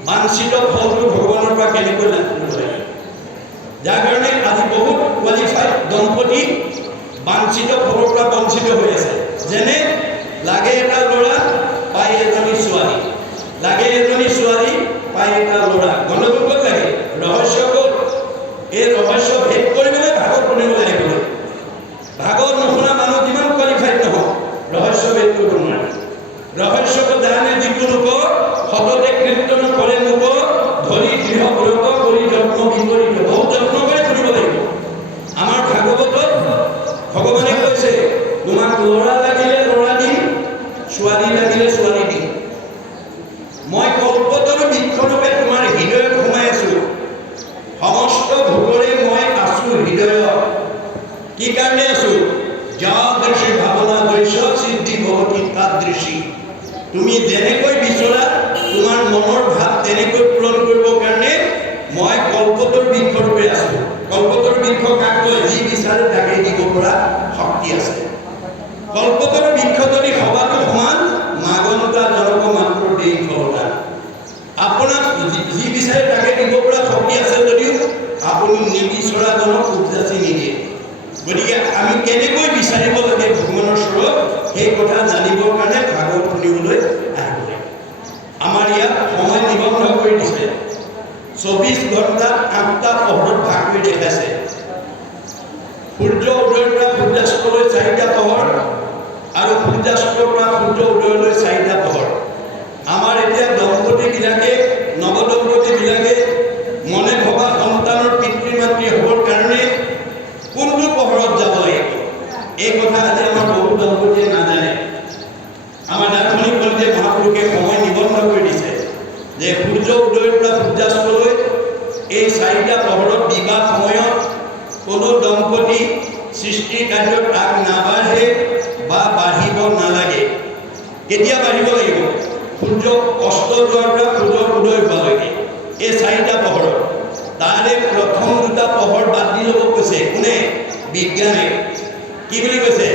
বাঞ্ছিত ফলটো ভগৱানৰ পৰা কেনেকৈ লাভ কৰিব লাগে যাৰ কাৰণে আজি বহুত কোৱালিফাইড দম্পতি বাঞ্ছিত ফলৰ পৰা বঞ্চিত হৈ আছে যেনে লাগে এটা ল'ৰা পাই এজনী ছোৱালী লাগে এজনী ছোৱালী পাই এটা ল'ৰা গণ্ডগোল ক'ত লাগে ৰহস্য ক'ত এই ৰহস্য ভেদ কৰিবলৈ ভাগৱত শুনিবলৈ আহিব লাগে ভাগৱত নুশুনা মানুহ যিমান কোৱালিফাইড নহওক ৰহস্য ভেদ কৰিব নোৱাৰে ৰহস্যক জানে যিটো লোক সততে কীৰ্তন কৰে লোক ধৰি দৃঢ় ব্ৰত কৰি যত্ন বিপৰীত বহুত যত্ন কৰি শুনিব লাগিব আমাৰ ভাগৱতত ভগৱানে কৈছে তোমাক ল'ৰা লাগিলে ল'ৰা দিম ছোৱালী লাগিলে ছোৱালী দিম মই কল্পতৰু বৃক্ষৰূপে তোমাৰ হৃদয়ত সোমাই আছো সমস্ত ভোগৰে মই আছো হৃদয়ত কি কাৰণে আছো যাদৃশী ভাৱনা দৈশ্য সিদ্ধি ভৱতি তাদৃশী তুমি যেনেকৈ বিচৰা তোমাৰ মনৰ ভাৱ তেনেকৈ পূৰণ কৰিবৰ কাৰণে মই কল্পতৰ বৃক্ষৰূপে আছো কল্পতৰ বৃক্ষ কাক কয় যি বিচাৰে তাকে দিব পৰা শক্তি আছে কল্পতৰ বৃক্ষ যদি সবাতো সমান মাগনতা জনক মাত্ৰ দেই ফলতা আপোনাক যি বিচাৰে তাকে দিব পৰা শক্তি আছে যদিও আপুনি নিবিচৰাজনক উপজাচি নিদিয়ে গতিকে আমি কেনেকৈ বিচাৰিব লাগে ভগৱানৰ স্বৰূপ সেই কথা জানিবৰ কাৰণে ভাগৱত শুনিবলৈ আহিব লাগে আমাৰ ইয়াত সময় নিবন্ধ কৰি দিছে 24 ঘণ্টা 8টা পহৰত ভাগ কৰি দেখাইছে সূৰ্য উদয়ৰ পৰা সূৰ্যাস্তলৈ 4টা পহৰ আৰু সূৰ্যাস্তৰ পৰা সূৰ্য উদয়লৈ 4টা পহৰ আমাৰ এতিয়া দম্পতীবিলাকে নৱদম্পতীবিলাকে মনে ভবা সন্তানৰ পিতৃ মাতৃ হ'বৰ কাৰণে কোনটো পহৰত যাব লাগিব এই কথা আজি আমাৰ বহু দম্পতীয়ে নাজানে আমাৰ দাৰ্শনিক পণ্ডিতে মহাপুৰুষে সময় নিবন্ধ কৰি দিছে যে সূৰ্য উদয়ৰ পৰা সূৰ্যাস্তলৈ এই 4টা পহৰত দিবা সময়ত কোনো দম্পতি সৃষ্টি কাৰ্যত আগ নাবাঢ়ে বা বাঢ়িব নালাগে কেতিয়া বাঢ়িব লাগিব সূৰ্য অস্ত যোৱাৰ পৰা সূৰ্য উদয় হোৱালৈকে এই 4টা পহৰত তাৰে প্ৰথম 2টা পহৰ বাদ দি ল'ব কৈছে কোনে বিজ্ঞানে কি বুলি কৈছে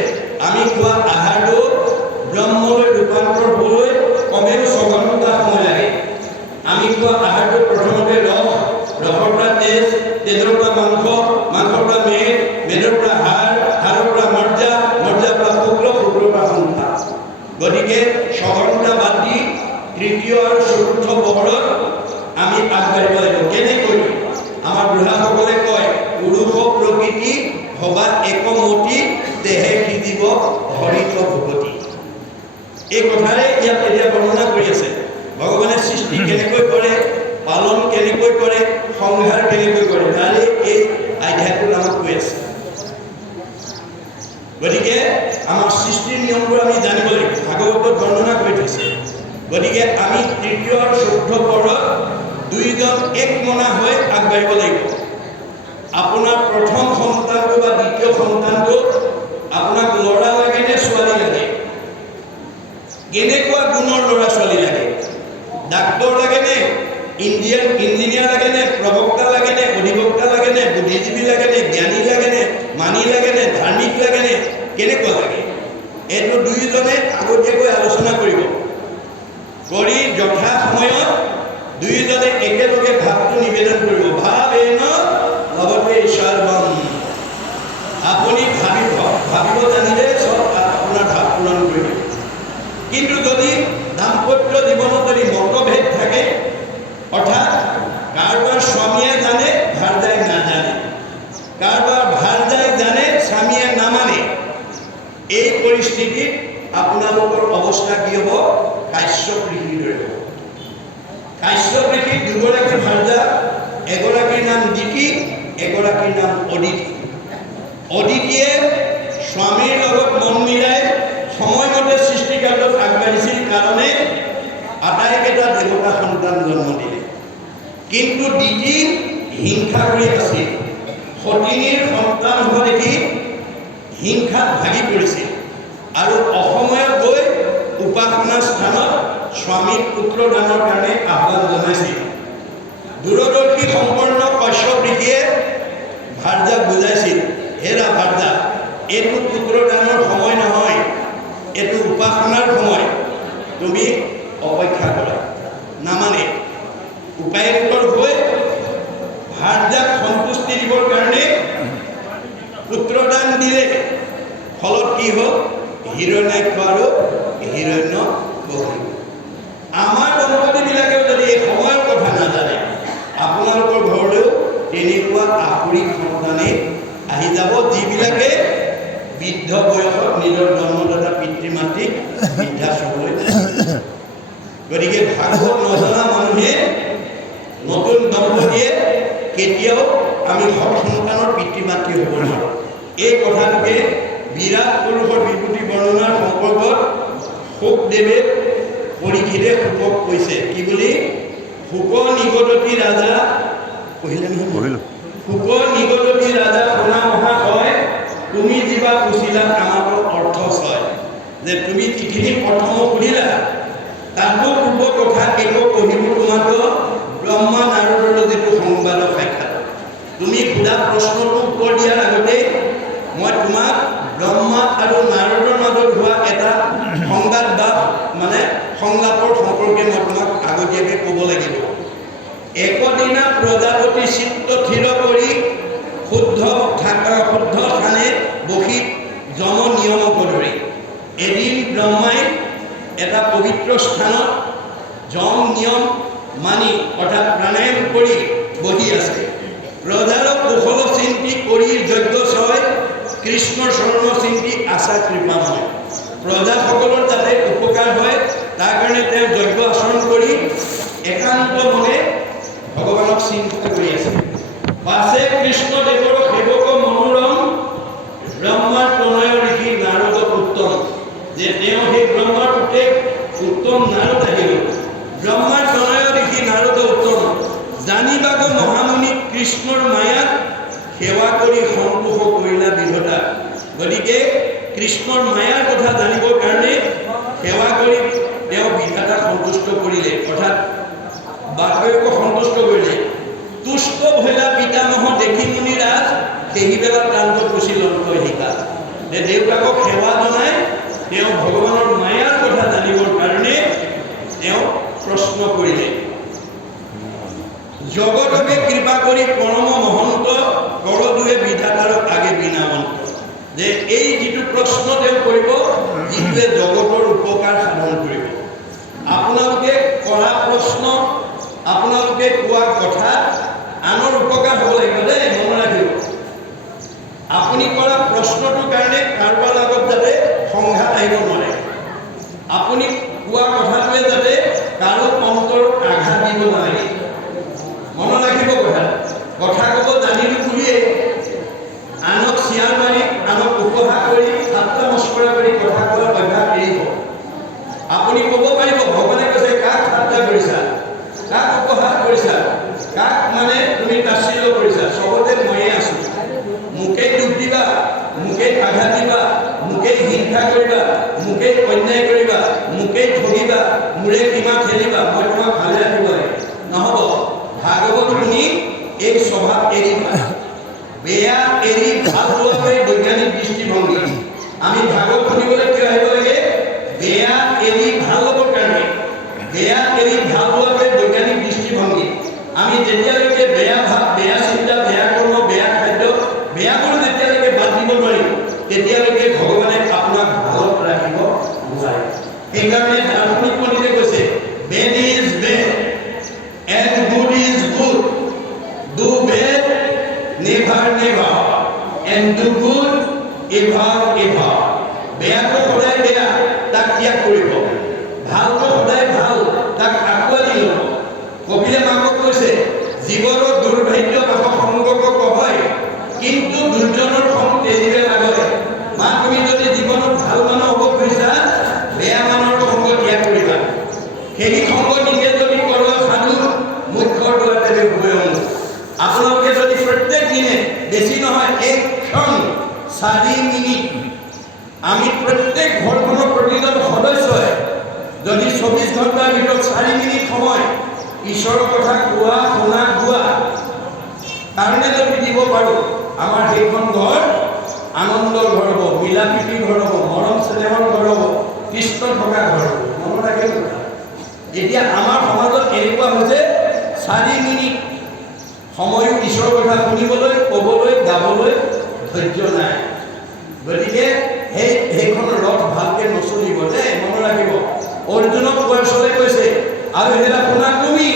আমি খোৱা আহাৰটো ব্ৰহ্মলৈ ৰূপান্তৰ হ'বলৈ কমেও 6 ঘণ্টা সময় লাগে আমি খোৱা আহাৰটো প্ৰথমতে ৰসৰ পৰা তেজৰ পৰা মাংসৰ পৰা মেদৰ পৰা হাড়ৰ পৰা মজ্জা পৰা শুক্ৰৰ পৰা সন্থা গতিকে 6 ঘণ্টা বাদ দি তৃতীয় আৰু চতুৰ্থ পহৰত আমি আগবাঢ়িব লাগিব কেনেকৈ আমাৰ বুঢ়াসকলে কয় পুৰুষ প্ৰকৃতি ভবা একমতি দেহে সিজিব হৰিত ভগতি এই কথাৰে ইয়াত এতিয়া বৰ্ণনা কৰি আছে ভগৱানে সৃষ্টি কেনেকৈ কৰে পালন কেনেকৈ কৰে সংহাৰ কেনেকৈ কৰে তাৰে এই অধ্যায়টোৰ নামত কৈ আছে গতিকে আমাৰ সৃষ্টিৰ নিয়মবোৰ আমি জানিব লাগিব ভাগৱতত বৰ্ণনা কৰি থৈছে গতিকে আমি তৃতীয় আৰু চতুৰ্থ পহৰত দুইজন এক মনা হৈ আগবাঢ়িব লাগিব আপোনাৰ প্ৰথম সন্তানটো বা দ্বিতীয় সন্তানটো আপোনাক ল'ৰা লাগে নে ছোৱালী লাগে কেনেকুৱা গুণৰ ল'ৰা ছোৱালী লাগে ডাক্তৰ লাগে নে ইঞ্জিনিয়াৰ লাগে নে প্ৰবক্তা লাগে নে অধিবক্তা লাগে নে বুদ্ধিজীৱী লাগে নে জ্ঞানী লাগে নে মানি লাগে নে ধাৰ্মিক লাগে নে কেনেকুৱা লাগে এইটো দুয়োজনে আগতীয়াকৈ আলোচনা কৰিব কৰি যথা সময়ত দুয়োজনে একেলগে ভাৱটো নিবেদন কৰিব ভাৱ এন লগতে ঈশ্বৰবন আপুনি ভাবিব জানিলে চব আপোনাৰ ভাৱ পূৰণ কৰিব কিন্তু যদি দাম্পত্য জীৱনত যদি মতভেদ থাকে অৰ্থাৎ কাৰোবাৰ স্বামীয়ে জানে ভাৰ্যাই নাৰীৰ নাম অদিতি। অদিতিয়ে স্বামীৰ লগত মন মিলাই সময়মতে সৃষ্টিকাৰ্যত আগবাঢ়িছিল কাৰণে আটাইকেইটা দেৱতা সন্তান জন্ম দিলে। কিন্তু দিতি হিংসা কৰি আছিল। সতিনীৰ সন্তান হোৱা দেখি হিংসাত ভাগি পৰিছিল আৰু অসময়ত গৈ উপাসনা স্থানত স্বামীক পুত্ৰদানৰ কাৰণে আহ্বান জনাইছিল। দূৰদৰ্শী সম্পন্ন কশ্যপ ঋষিয়ে ভাৰ্যাক বুজাইছিল, হেৰা ভাৰ্যা, এইটো পুত্ৰদানৰ সময় নহয়, এইটো উপাসনাৰ সময়, তুমি অপেক্ষা কৰা। নামানে। উপায়ন্তৰ হৈ ভাৰ্যাক সন্তুষ্টি দিবৰ কাৰণে পুত্ৰদান দিলে। ফলত কি হ'ল? হিৰণ্যাক্ষ আৰু হিৰণ্যকশিপু। আমাৰ দম্পতীবিলাকেও যদি এই সময়ৰ কথা নাজানে, আপোনালোকৰ ঘৰলৈও তেনেকুৱা আসুৰিক সন্তানে আহি যাব, যিবিলাকে বৃদ্ধ বয়সত নিজৰ জন্মদাতা পিতৃ মাতৃক বৃদ্ধাশ্ৰমলৈ। গতিকে ভাগৱত নজনা মানুহে, নতুন দম্পতীয়ে কেতিয়াও আমি সন্তানৰ পিতৃ মাতৃ হ'ব নোৱাৰোঁ। এই কথাটোকে বিৰাট পুৰুষৰ বিভূতি বৰ্ণনাৰ সম্পৰ্কত শুকদেৱে পৰীক্ষিতে শুকক কৈছে কি বুলি? শুক নিগদতী ৰাজা পঢ়িলে নহয়? শুক নিগদতী ৰাজা শুনা মহা কয়, তুমি যিবা কৈছিলা আমাকৰ অৰ্থ ছয়, যে তুমি চিঠিৰ প্ৰথম সুধিলা, তাতো পূৰ্ব কথা একো পঢ়িব তোমাক ব্ৰহ্মা নাৰদৰ যিটো সংবাদ সাক্ষাৎ। তুমি সোধা প্ৰশ্নটো উত্তৰ দিয়াৰ আগতে মই তোমাক ব্ৰহ্মা আৰু নাৰদৰ মাজত হোৱা এটা সংবাদ বা সংলাপৰ সম্পৰ্কে মই তোমাক আগতীয়াকৈ ক'ব লাগিব। একদিনা প্ৰজাপতি চিত্ত থিৰ কৰি শুদ্ধ স্থানে বহি যম নিয়মক ধৰি এদিন ব্ৰহ্মাই এটা পবিত্ৰ স্থানত যম নিয়ম মানি অৰ্থাৎ প্ৰাণায়াম কৰি বহি আছে। প্ৰজাৰ কুশল চিন্তি কৰি যজ্ঞ ছয়, কৃষ্ণৰ চৰণ চিন্তি আশা কৃপাময়। প্ৰজাসকলৰ যাতে উপকাৰ হয় তাৰ কাৰণে তেওঁ যজ্ঞ আচৰণ কৰি একান্ত মনে ভগৱানক চিন্তা কৰি আছে। পাছে কৃষ্ণদেৱৰ সেৱক মনোৰম, ব্ৰহ্মাৰ প্ৰণয় ঋষি নাৰদ উত্তম, যে তেওঁ সেই ব্ৰহ্মাৰ পুতেক উত্তম নাৰদ আহিল। ব্ৰহ্মাৰ প্ৰণয় ঋষি নাৰদ উত্তম, জানিবাগ মহামুনি কৃষ্ণৰ মায়াত সেৱা কৰি সন্তোষ কৰিলা বিধতা। গতিকে কৃষ্ণৰ মায়াৰ কথা জানিবৰ কাৰণে সেৱা কৰি তেওঁ বিধাতাক সন্তুষ্ট কৰিলে, অৰ্থাৎ বাসুদেৱক সন্তুষ্ট কৰিলে। তুষ্ট ভৈলা পিতামহ দেখি মুনি ৰাজ, সেইবেলা প্ৰান্ত কুচি লন্ত শিকা। যে দেউতাকক সেৱা জনাই তেওঁ ভগৱানৰ মায়াৰ কথা জানিবৰ কাৰণে তেওঁ প্ৰশ্ন কৰিলে। জগতকে কৃপা কৰি পৰম মহন্ত, কৰদুৱে বিধাতাৰ আগে বিনামন্ত। যে এই যিটো প্ৰশ্ন তেওঁ কৰিব, যিটোৱে জগতৰ উপকাৰ সাধন কৰিব। আপোনালোকে কৰা প্ৰশ্ন, আপোনালোকে কোৱা কথা আনৰ উপকাৰ হ'ব লাগিব দেই, মনত ৰাখিব। আপুনি কৰা প্ৰশ্নটোৰ কাৰণে কাৰোবাৰ লগত যাতে সংঘাত আহিব নোৱাৰে। আপুনি কোৱা কথাটোৱে যাতে কাৰো অন্তৰত আঘাত দিব নালাগে। মনত ৰাখিব কথা ক'ব জানিলো বুলিয়ে আনক চিয়াৰ মাৰি, আনক উপহাস কৰি, ঠাট্টা মস্কৰা কৰি কথা কোৱাৰ অভ্যাস এৰিব। আপুনি ক'ব পাৰিব, ভগৱানে কৈছে কাক ঠাট্টা কৰিছা, কাক উপহাস কৰিছা, কাক তুমি তাচ্ছিল্য কৰিছা, চবতে ময়ে আছো। মোকেই দুখ দিবা, মোকেই আঘাত দিবা, মোকেই হিংসা কৰিবা, মোকেই অন্যায় কৰিবা, মোকেই ঠগিবা, মোৰে সীমা ঠেলিবা, মই তোমাক ভালে ৰাখিব লাগে। নহ'ব। ভাগৱত শুনি এই স্বভাৱ এৰিবা। বেয়া এৰি ভাল হোৱাকৈ বৈজ্ঞানিক দৃষ্টিভংগী। আমি ভাগৱত শুনিবলৈ কিয় আহিব লাগে? বেয়া এৰি ভাল হ'বৰ কাৰণে। বেয়া এৰি ভাল হোৱাকৈ বৈজ্ঞানিক দৃষ্টিভংগী। আমি যেতিয়ালৈকে বেয়া ভাৱ, বেয়া চিন্তা, বেয়া কৰ্ম, বেয়া খাদ্য, বেয়া কৰি যেতিয়ালৈকে বাদ দিব নোৱাৰিম, তেতিয়ালৈকে ভগৱানে আপোনাক ভালত ৰাখিব নোৱাৰে। সেইকাৰণে দাৰ্শনিক পণ্ডিতে কৈছে, bed is bed and good is good. Do bad never never and do good ever ever. বেয়াটো সদায় বেয়া, তাক ত্যাগ কৰিব। ভালটো সদায় ভাল, তাক আঁকোৱালি ল'ব। কপিলে মাকক কৈছে, জীৱৰ দুৰ্ভাগ্য পাপ সংগক হয়, বেছি নহয়, এক ক্ষণ 4 মিনিট আমি প্ৰত্যেক ঘৰখনৰ প্ৰতিজন সদস্যই যদি 24 ঘণ্টাৰ ভিতৰত 4 মিনিট সময় ঈশ্বৰৰ কথা কোৱা, শুনা, গোৱা কাৰণে যদি দিব পাৰোঁ, আমাৰ সেইখন ঘৰ আনন্দৰ ঘৰ হ'ব, মিলা প্ৰীতিৰ ঘৰ হ'ব, মৰম চেনেহৰ ঘৰ হ'ব, কৃষ্ণ থকা ঘৰ হ'ব। মনত ৰাখিব। এতিয়া আমাৰ সমাজত এনেকুৱা হৈছে 4 মিনিট সময়ো ঈশ্বৰৰ কথা শুনিবলৈ, ক'বলৈ, গাবলৈ ধৈৰ্য নাই। গতিকে সেইখন ৰথ ভালকৈ নচলিব দেই, মনত ৰাখিব। অৰ্জুনক কৌশলে কৈছে, আৰু সেইবিলাক শুনা তুমি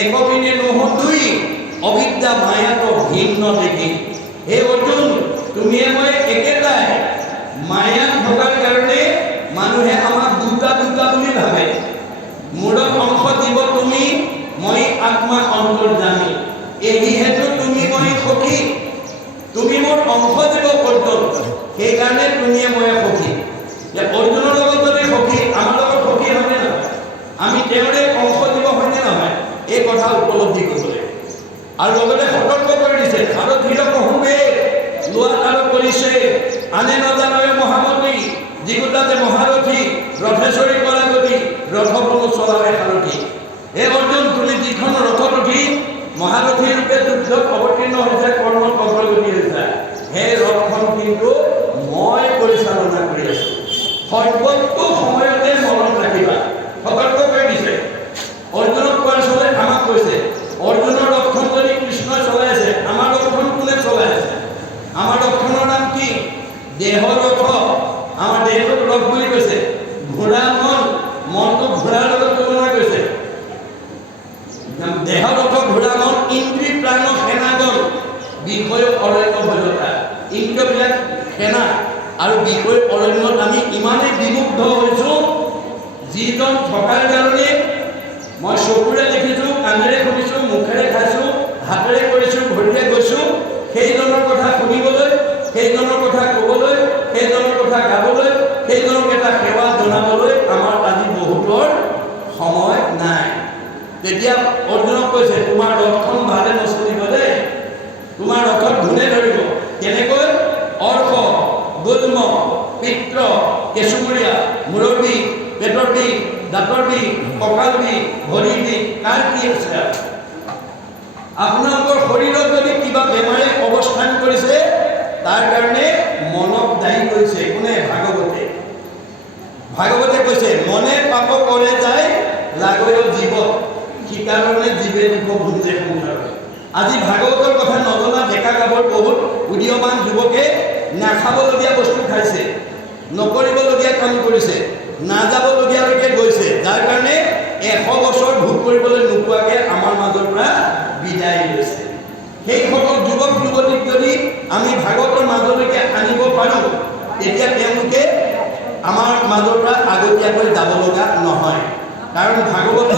একপিনে নহত দুই অবিদ্যা মায়াত ভিন্ন দেখি। হে অৰ্জুন, তুমিয়ে মই একেটাই। মায়াত থকাৰ কাৰণে মানুহে আমাক দুটা দুটা বুলি ভাবে। মূৰত অংশ দিব তুমি, মই আত্মা অন্তৰ্যামী। এইহেতু তুমি মই সখী, তুমি মোৰ অংশ দিব অৰ্জুন, সেইকাৰণে তুমিয়ে মই সখী। অৰ্জুনৰ লগত যদি সখী, আমাৰ লগত সখী হয়নে নহয়? আমি তেওঁৰে অংশ দিব হয়নে নহয়? এই কথা উপলব্ধি কৰিবলৈ আৰু লগতে সতৰ্ক কৰি দিছে, সাৰথিৰ কহুবে লোৱা আৰু কৰিছে, আনে নজানৰে মহামতী, যিগোটাতে মহাৰথী, ৰথেশ্বৰী কৰা গতি, ৰথখনো চলাৰে সাৰথী। হে অৰ্জুন, তুমি যিখন ৰথত উঠি মহাৰথী ৰূপে যুদ্ধত অৱতীৰ্ণ হৈছে, কৰ্মত অগ্ৰগতি হৈছে, সেই ৰথখন কিন্তু মই পৰিচালনা কৰি আছোঁ। সৰ্বতো সময়তে মনত ৰাখিবা, সতৰ্ক কৰি দিছে। অৰ্জুনক কোৱাৰ চলে আমাক কৈছে, অৰ্জুনৰ ৰথখন যদি কৃষ্ণই চলাই আছে, আমাৰ ৰথখন কোনে চলাই আছে? আমাৰ ৰথখনৰ নাম কি? দেহৰ ৰথ। আমাৰ দেহটোক ৰথ বুলি কৈছে। ঘোঁৰা মন, মনটো ঘোঁৰাৰ লগত তুলনা কৰিছে। দেহৰ ৰথ ঘোঁৰা মন, ইন্দ্ৰিয় প্ৰাণ সেনাগণ, বিষয় অৰণ্য ভজতা। ইন্দ্ৰিয়বিলাক সেনা আৰু বিষয় অৰণ্যত আমি ইমানেই বিমুগ্ধ হৈছোঁ, যিজন থকাৰ কাৰণে মই চকুৰে দেখিছোঁ, কাণেৰে শুনিছোঁ, মুখেৰে খাইছোঁ, হাতেৰে কৰিছোঁ, ভৰিৰে গৈছোঁ, সেইজনৰ কথা শুনিবলৈ, সেইজনৰ কথা ক'বলৈ, সেইজনৰ কথা গাবলৈ, সেইজনক এটা সেৱা জনাবলৈ আমাৰ আজি বহুতৰ সময় নাই। তেতিয়া অৰ্জুনক কৈছে, তোমাৰ ৰথখন ভালে নচলিব দেই, তোমাৰ ৰথত ঘূনে ধৰিব। কেনেকৈ? অৰ্ক, গুল্ম, পিত্ৰ, কেঁচুমৰীয়া, মূৰৰ বিষ, পেটৰ বিষ, দাঁতৰ বিষ, কঁকাল বিষ, ভৰিৰ বিষ, কাৰ কি আছে? আপোনালোকৰ শৰীৰত যদি কিবা বেমাৰে অৱস্থান কৰিছে, তাৰ কাৰণে মনক দায়ী কৰিছে। কোনে? ভাগৱতে। ভাগৱতে কৈছে, মনে পাপ কৰে যায় লাগয় জীৱ, সিকাৰণে জীৱে দুখ ভুঞ্জে সংসাৰত। আজি ভাগৱতৰ কথা নজনা ডেকা গাভৰ বহুত উদীয়মান যুৱকে নাখাবলগীয়া বস্তু খাইছে, নকৰিবলগীয়া কাম কৰিছে, নাযাবলগীয়ালৈকে গৈছে, যাৰ কাৰণে 100 বছৰ ভোগ কৰিবলৈ নোপোৱাকৈ আমাৰ মাজৰ পৰা বিদায় লৈছে। সেইসকল যুৱক যুৱতীক যদি আমি ভাগৱতৰ মাজলৈকে আনিব পাৰোঁ, তেতিয়া তেওঁলোকে আমাৰ মাজৰ পৰা আগতীয়াকৈ যাব লগা নহয়। কাৰণ ভাগৱতত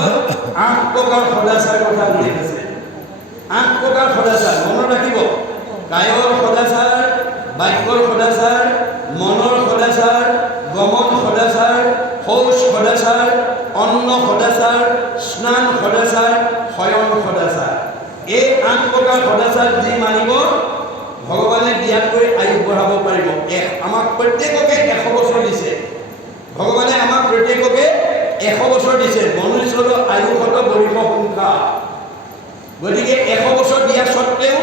8 প্ৰকাৰ সদাচাৰ কথা উল্লেখ আছে। 8 প্ৰকাৰ সদাচাৰ মনত ৰাখিব। কায়ৰ সদাচাৰ, বাক্যৰ সদাচাৰ, মনৰ সদাচাৰ, গমন সদাচাৰ, শৌচ সদাচাৰ, অন্ন সদাচাৰ, স্নান সদাচাৰ, শয়ন সদাচাৰ। এই 8 প্ৰকাৰ সদাচাৰ যি মানিব, ভগৱানে দিয়াতকৈ আয়ুস বঢ়াব পাৰিব। আমাক প্ৰত্যেককে 100 বছৰ দিছে। ভগৱানে আমাক প্ৰত্যেককে 100 বছৰ দিছে। মনুষ্যৰ আয়ুসত বৰিষ সংখ্যা। গতিকে 100 বছৰ দিয়া স্বত্তেও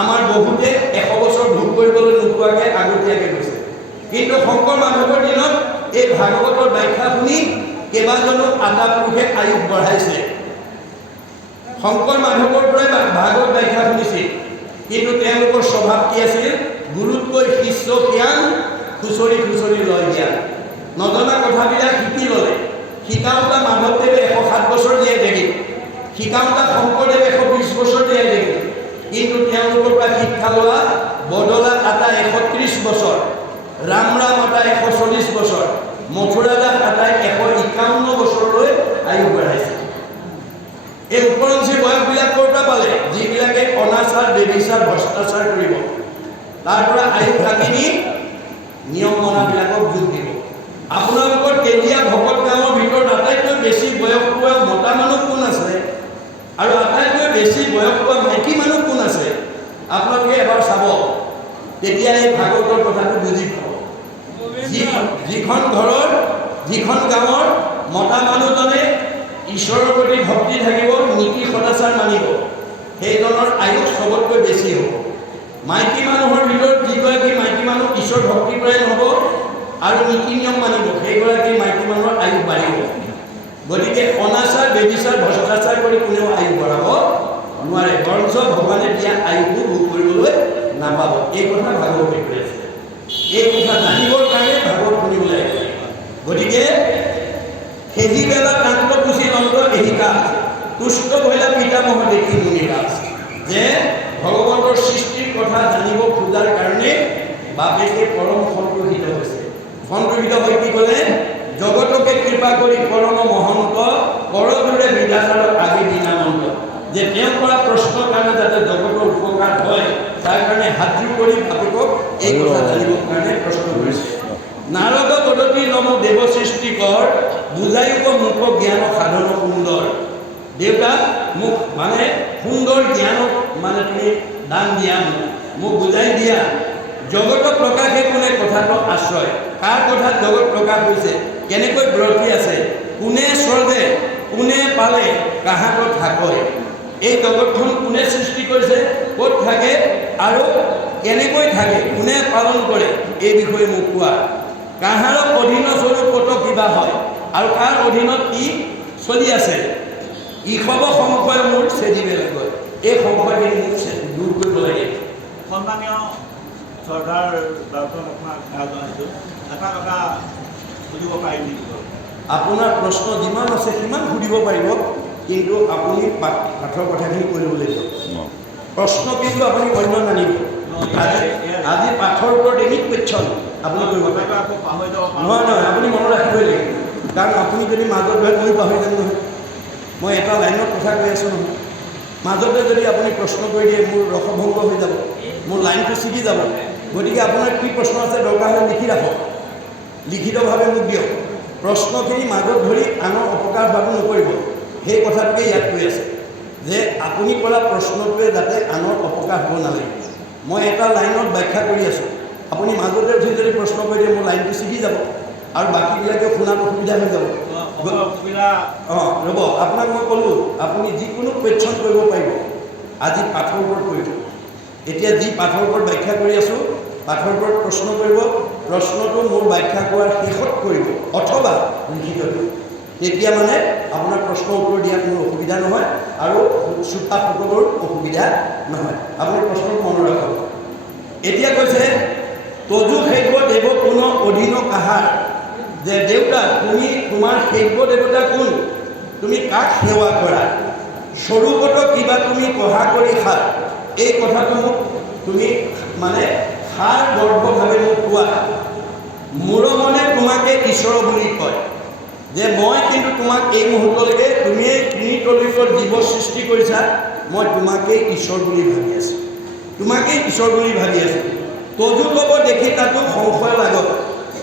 আমাৰ বহুতে 100 বছৰ ভোগ কৰিবলৈ নোপোৱাকৈ আগতীয়াকৈ গৈছে। কিন্তু শংকৰ মাধৱৰ দিনত এই ভাগৱতৰ ব্যাখ্যা শুনি কেইবাজনো আটা পুৰুষে আয়ুস বঢ়াইছে। শংকৰ মাধৱৰ পৰাই ভাগৱত ব্যাখ্যা শুনিছিল, কিন্তু তেওঁলোকৰ স্বভাৱ কি আছিল? গুৰুতকৈ শিষ্য জ্ঞান, খুচৰি খুচৰি লয় জ্ঞান। নজনা কথাবিলাক শিকি ল'লে। শিকাওঁতা মাধৱদেৱে 107 বছৰ জীয়াই থাকিল, শিকাওঁতা শংকৰদেৱে 120 বছৰ জীয়াই থাকিল, কিন্তু তেওঁলোকৰ পৰা শিক্ষা লোৱা বদলা আটা 130 বছৰ, ৰামৰাম আটাই 140 বছৰ, মথুৰা দাস আটাই 151 বছৰলৈ আয়ুস বঢ়াইছে। এই উপৰঞ্চি বয়সবিলাক ক'ৰ পৰা পালে? যিবিলাকে অনাচাৰ, বেবিচাৰ, ভ্ৰষ্টাচাৰ কৰিব, তাৰ পৰা আয়ুস কাটি নি নিয়ম মনাবিলাকক যোগ দিব। আপোনালোকৰ কেতিয়া ভকত গাঁৱৰ ভিতৰত আটাইতকৈ বেছি বয়স পোৱা মতা মানুহ কোন আছে আৰু আটাইতকৈ বেছি বয়স পোৱা মাইকী মানুহ কোন আছে? আপোনালোকে এবাৰ চাব, তেতিয়া এই ভাগৱতৰ কথাটো বুজি পাব। যিখন ঘৰৰ যিখন গাঁৱৰ মতা মানুহজনে ঈশ্বৰৰ প্ৰতি ভক্তি থাকিব, নীতি সদাচাৰ মানিব, সেইজনৰ আয়ুস চবতকৈ বেছি হ'ব। মাইকী মানুহৰ ভিতৰত যিগৰাকী মাইকী মানুহ ঈশ্বৰ ভক্তি কৰে নহ'ব আৰু নীতি নিয়ম মানিব, সেইগৰাকী মাইকী মানুহৰ আয়ুস বাঢ়িব। গতিকে অনাচাৰ, বেবিচাৰ, ভ্ৰষ্টাচাৰ কৰি কোনেও আয়ুস বঢ়াব নোৱাৰে, বৰঞ্চ ভগৱানে দিয়া আয়ুসো ভোগ কৰিবলৈ নাপাব। এই কথা ভাগৱতে কৈ আছে। এই কথা জানিবৰ কাৰণে ভাগৱত শুনিবলৈ আহিব। গতিকে সেহি বেলা কান্ত পুচি নন্দ এহিকা তুষ্ট ভৈলা পিতামহ দেখি মুনিৰাজ, যে ভগৱন্তৰ সৃষ্টিৰ কথা জানিব খোজাৰ কাৰণে বাপেকে পৰম সন্তোষিত হৈছে। সন্তোষিত হৈ কি ক'লে? জগতকে কৃপা কৰি পৰম মহন্ত কৰদূৰে বিধাচাৰক আদি দিনামন্ত, যে তেওঁ কৰা প্ৰশ্নৰ কাৰণে যাতে জগতৰ উপকাৰ হয় তাৰ কাৰণে হাতযোৰ কৰি বাপেকক এই কথা জানিবৰ কাৰণে প্ৰশ্ন কৰিছে। নাৰদ পদতী নম দেৱ সৃষ্টিকৰ বুজাইব মোক জ্ঞান সাধন সুন্দৰ। দেউতা মোক মানে সুন্দৰ জ্ঞানক মানে তুমি দান দিয়া, মোক বুজাই দিয়া। জগত প্ৰকাশে কোনে কথাটো আশ্ৰয়, কাৰ কথাত জগত প্ৰকাশ হৈছে, কেনেকৈ ব্ৰতী আছে, কোনে স্বৰ্গে কোনে পালে কাহাকত থাকয়। এই জগতখন কোনে সৃষ্টি কৰিছে, ক'ত থাকে আৰু কেনেকৈ থাকে, কোনে পালন কৰে, এই বিষয়ে মোক কোৱা। কাহাৰ অধীনত স্বৰূপ কত কিবা হয় আৰু কাৰ অধীনত কি চলি আছে, ইসব সংশয় মোৰ চেদিবে লাগে। এই সংশয়খিনি মোক দূৰ কৰিব লাগে। সন্মানীয় চৰ্দাৰ বাবুক আপোনাক সেৱা জনাইছোঁ। এটা কথা সুধিব পাৰিম নেকি? আপোনাৰ প্ৰশ্ন যিমান আছে সিমান সুধিব পাৰিব, কিন্তু আপুনি পাঠৰ কথাখিনি কৈ ল'ব লাগিব। প্ৰশ্ন কিন্তু আপুনি অন্য নানিব। আজি পাঠৰ ওপৰত এনি কুৱেশ্যন আপুনি কৰিব পাৰিব। আকৌ পাহৰি যাব পাৰোঁ। নহয় নহয়, আপুনি মনত ৰাখিবই লাগিব, কাৰণ আপুনি যদি মাজত ধৰে মই পাহৰি যাম নহয়। মই এটা লাইনত কথা কৈ আছোঁ নহয়, মাজতে যদি আপুনি প্ৰশ্ন কৰি দিয়ে মোৰ ৰসভংগ হৈ যাব, মোৰ লাইনটো ছিগি যাব। গতিকে আপোনাৰ কি প্ৰশ্ন আছে দৰকাৰ হ'লে লিখি ৰাখক, লিখিতভাৱে মোক দিয়ক। প্ৰশ্নখিনি মাজত ধৰি আনৰ অপকাৰ হোৱাটো নকৰিব, সেই কথাটোকে ইয়াত কৈ আছে যে আপুনি কৰা প্ৰশ্নটোৱে যাতে আনৰ অপকাৰ হ'ব নালাগে। মই এটা লাইনত ব্যাখ্যা কৰি আছোঁ, আপুনি মাজতে উঠি যদি প্ৰশ্ন কৰি দিয়ে মোৰ লাইনটো ছিগি যাব আৰু বাকীবিলাকে শুনাত অসুবিধা হৈ যাব। অঁ ৰ'ব, আপোনাক মই ক'লোঁ আপুনি যিকোনো কুৱেশ্যন কৰিব পাৰিব, আজি পাঠৰ ওপৰত কৰিব। এতিয়া যি পাঠৰ ওপৰত ব্যাখ্যা কৰি আছোঁ, পাঠৰ ওপৰত প্ৰশ্ন কৰিব, প্ৰশ্নটো মোৰ ব্যাখ্যা কৰাৰ শেষত কৰিব অথবা লিখিতটো। তেতিয়া মানে আপোনাৰ প্ৰশ্ন উত্তৰ দিয়াত মোৰ অসুবিধা নহয় আৰু শ্ৰোতাসকলৰ অসুবিধা নহয়। আপুনি প্ৰশ্নটো মনত ৰাখক। এতিয়া কৈছে তজু সেইব দেৱ কোন অধীন কাহাৰ, যে দেউতা তুমি তোমাৰ সেইব দেৱতা কোন, তুমি কাক সেৱা কৰা, স্বৰূপত কিবা তুমি পঢ়া কৰি খাৰ। এই কথাটো মোক তুমি মানে সাৰ গৰ্ভভাৱে মোক কোৱা। মোৰ মনে তোমাকে ঈশ্বৰ বুলি কয়, যে মই কিন্তু তোমাক এই মুহূৰ্তলৈকে তুমি ত্ৰিতলৈকৰ জীৱ সৃষ্টি কৰিছা, মই তোমাকেই ঈশ্বৰ বুলি ভাবি আছোঁ, তোমাকেই ঈশ্বৰ বুলি ভাবি আছোঁ। তজু ল'ব দেখি তাতো সংশয় লাগত।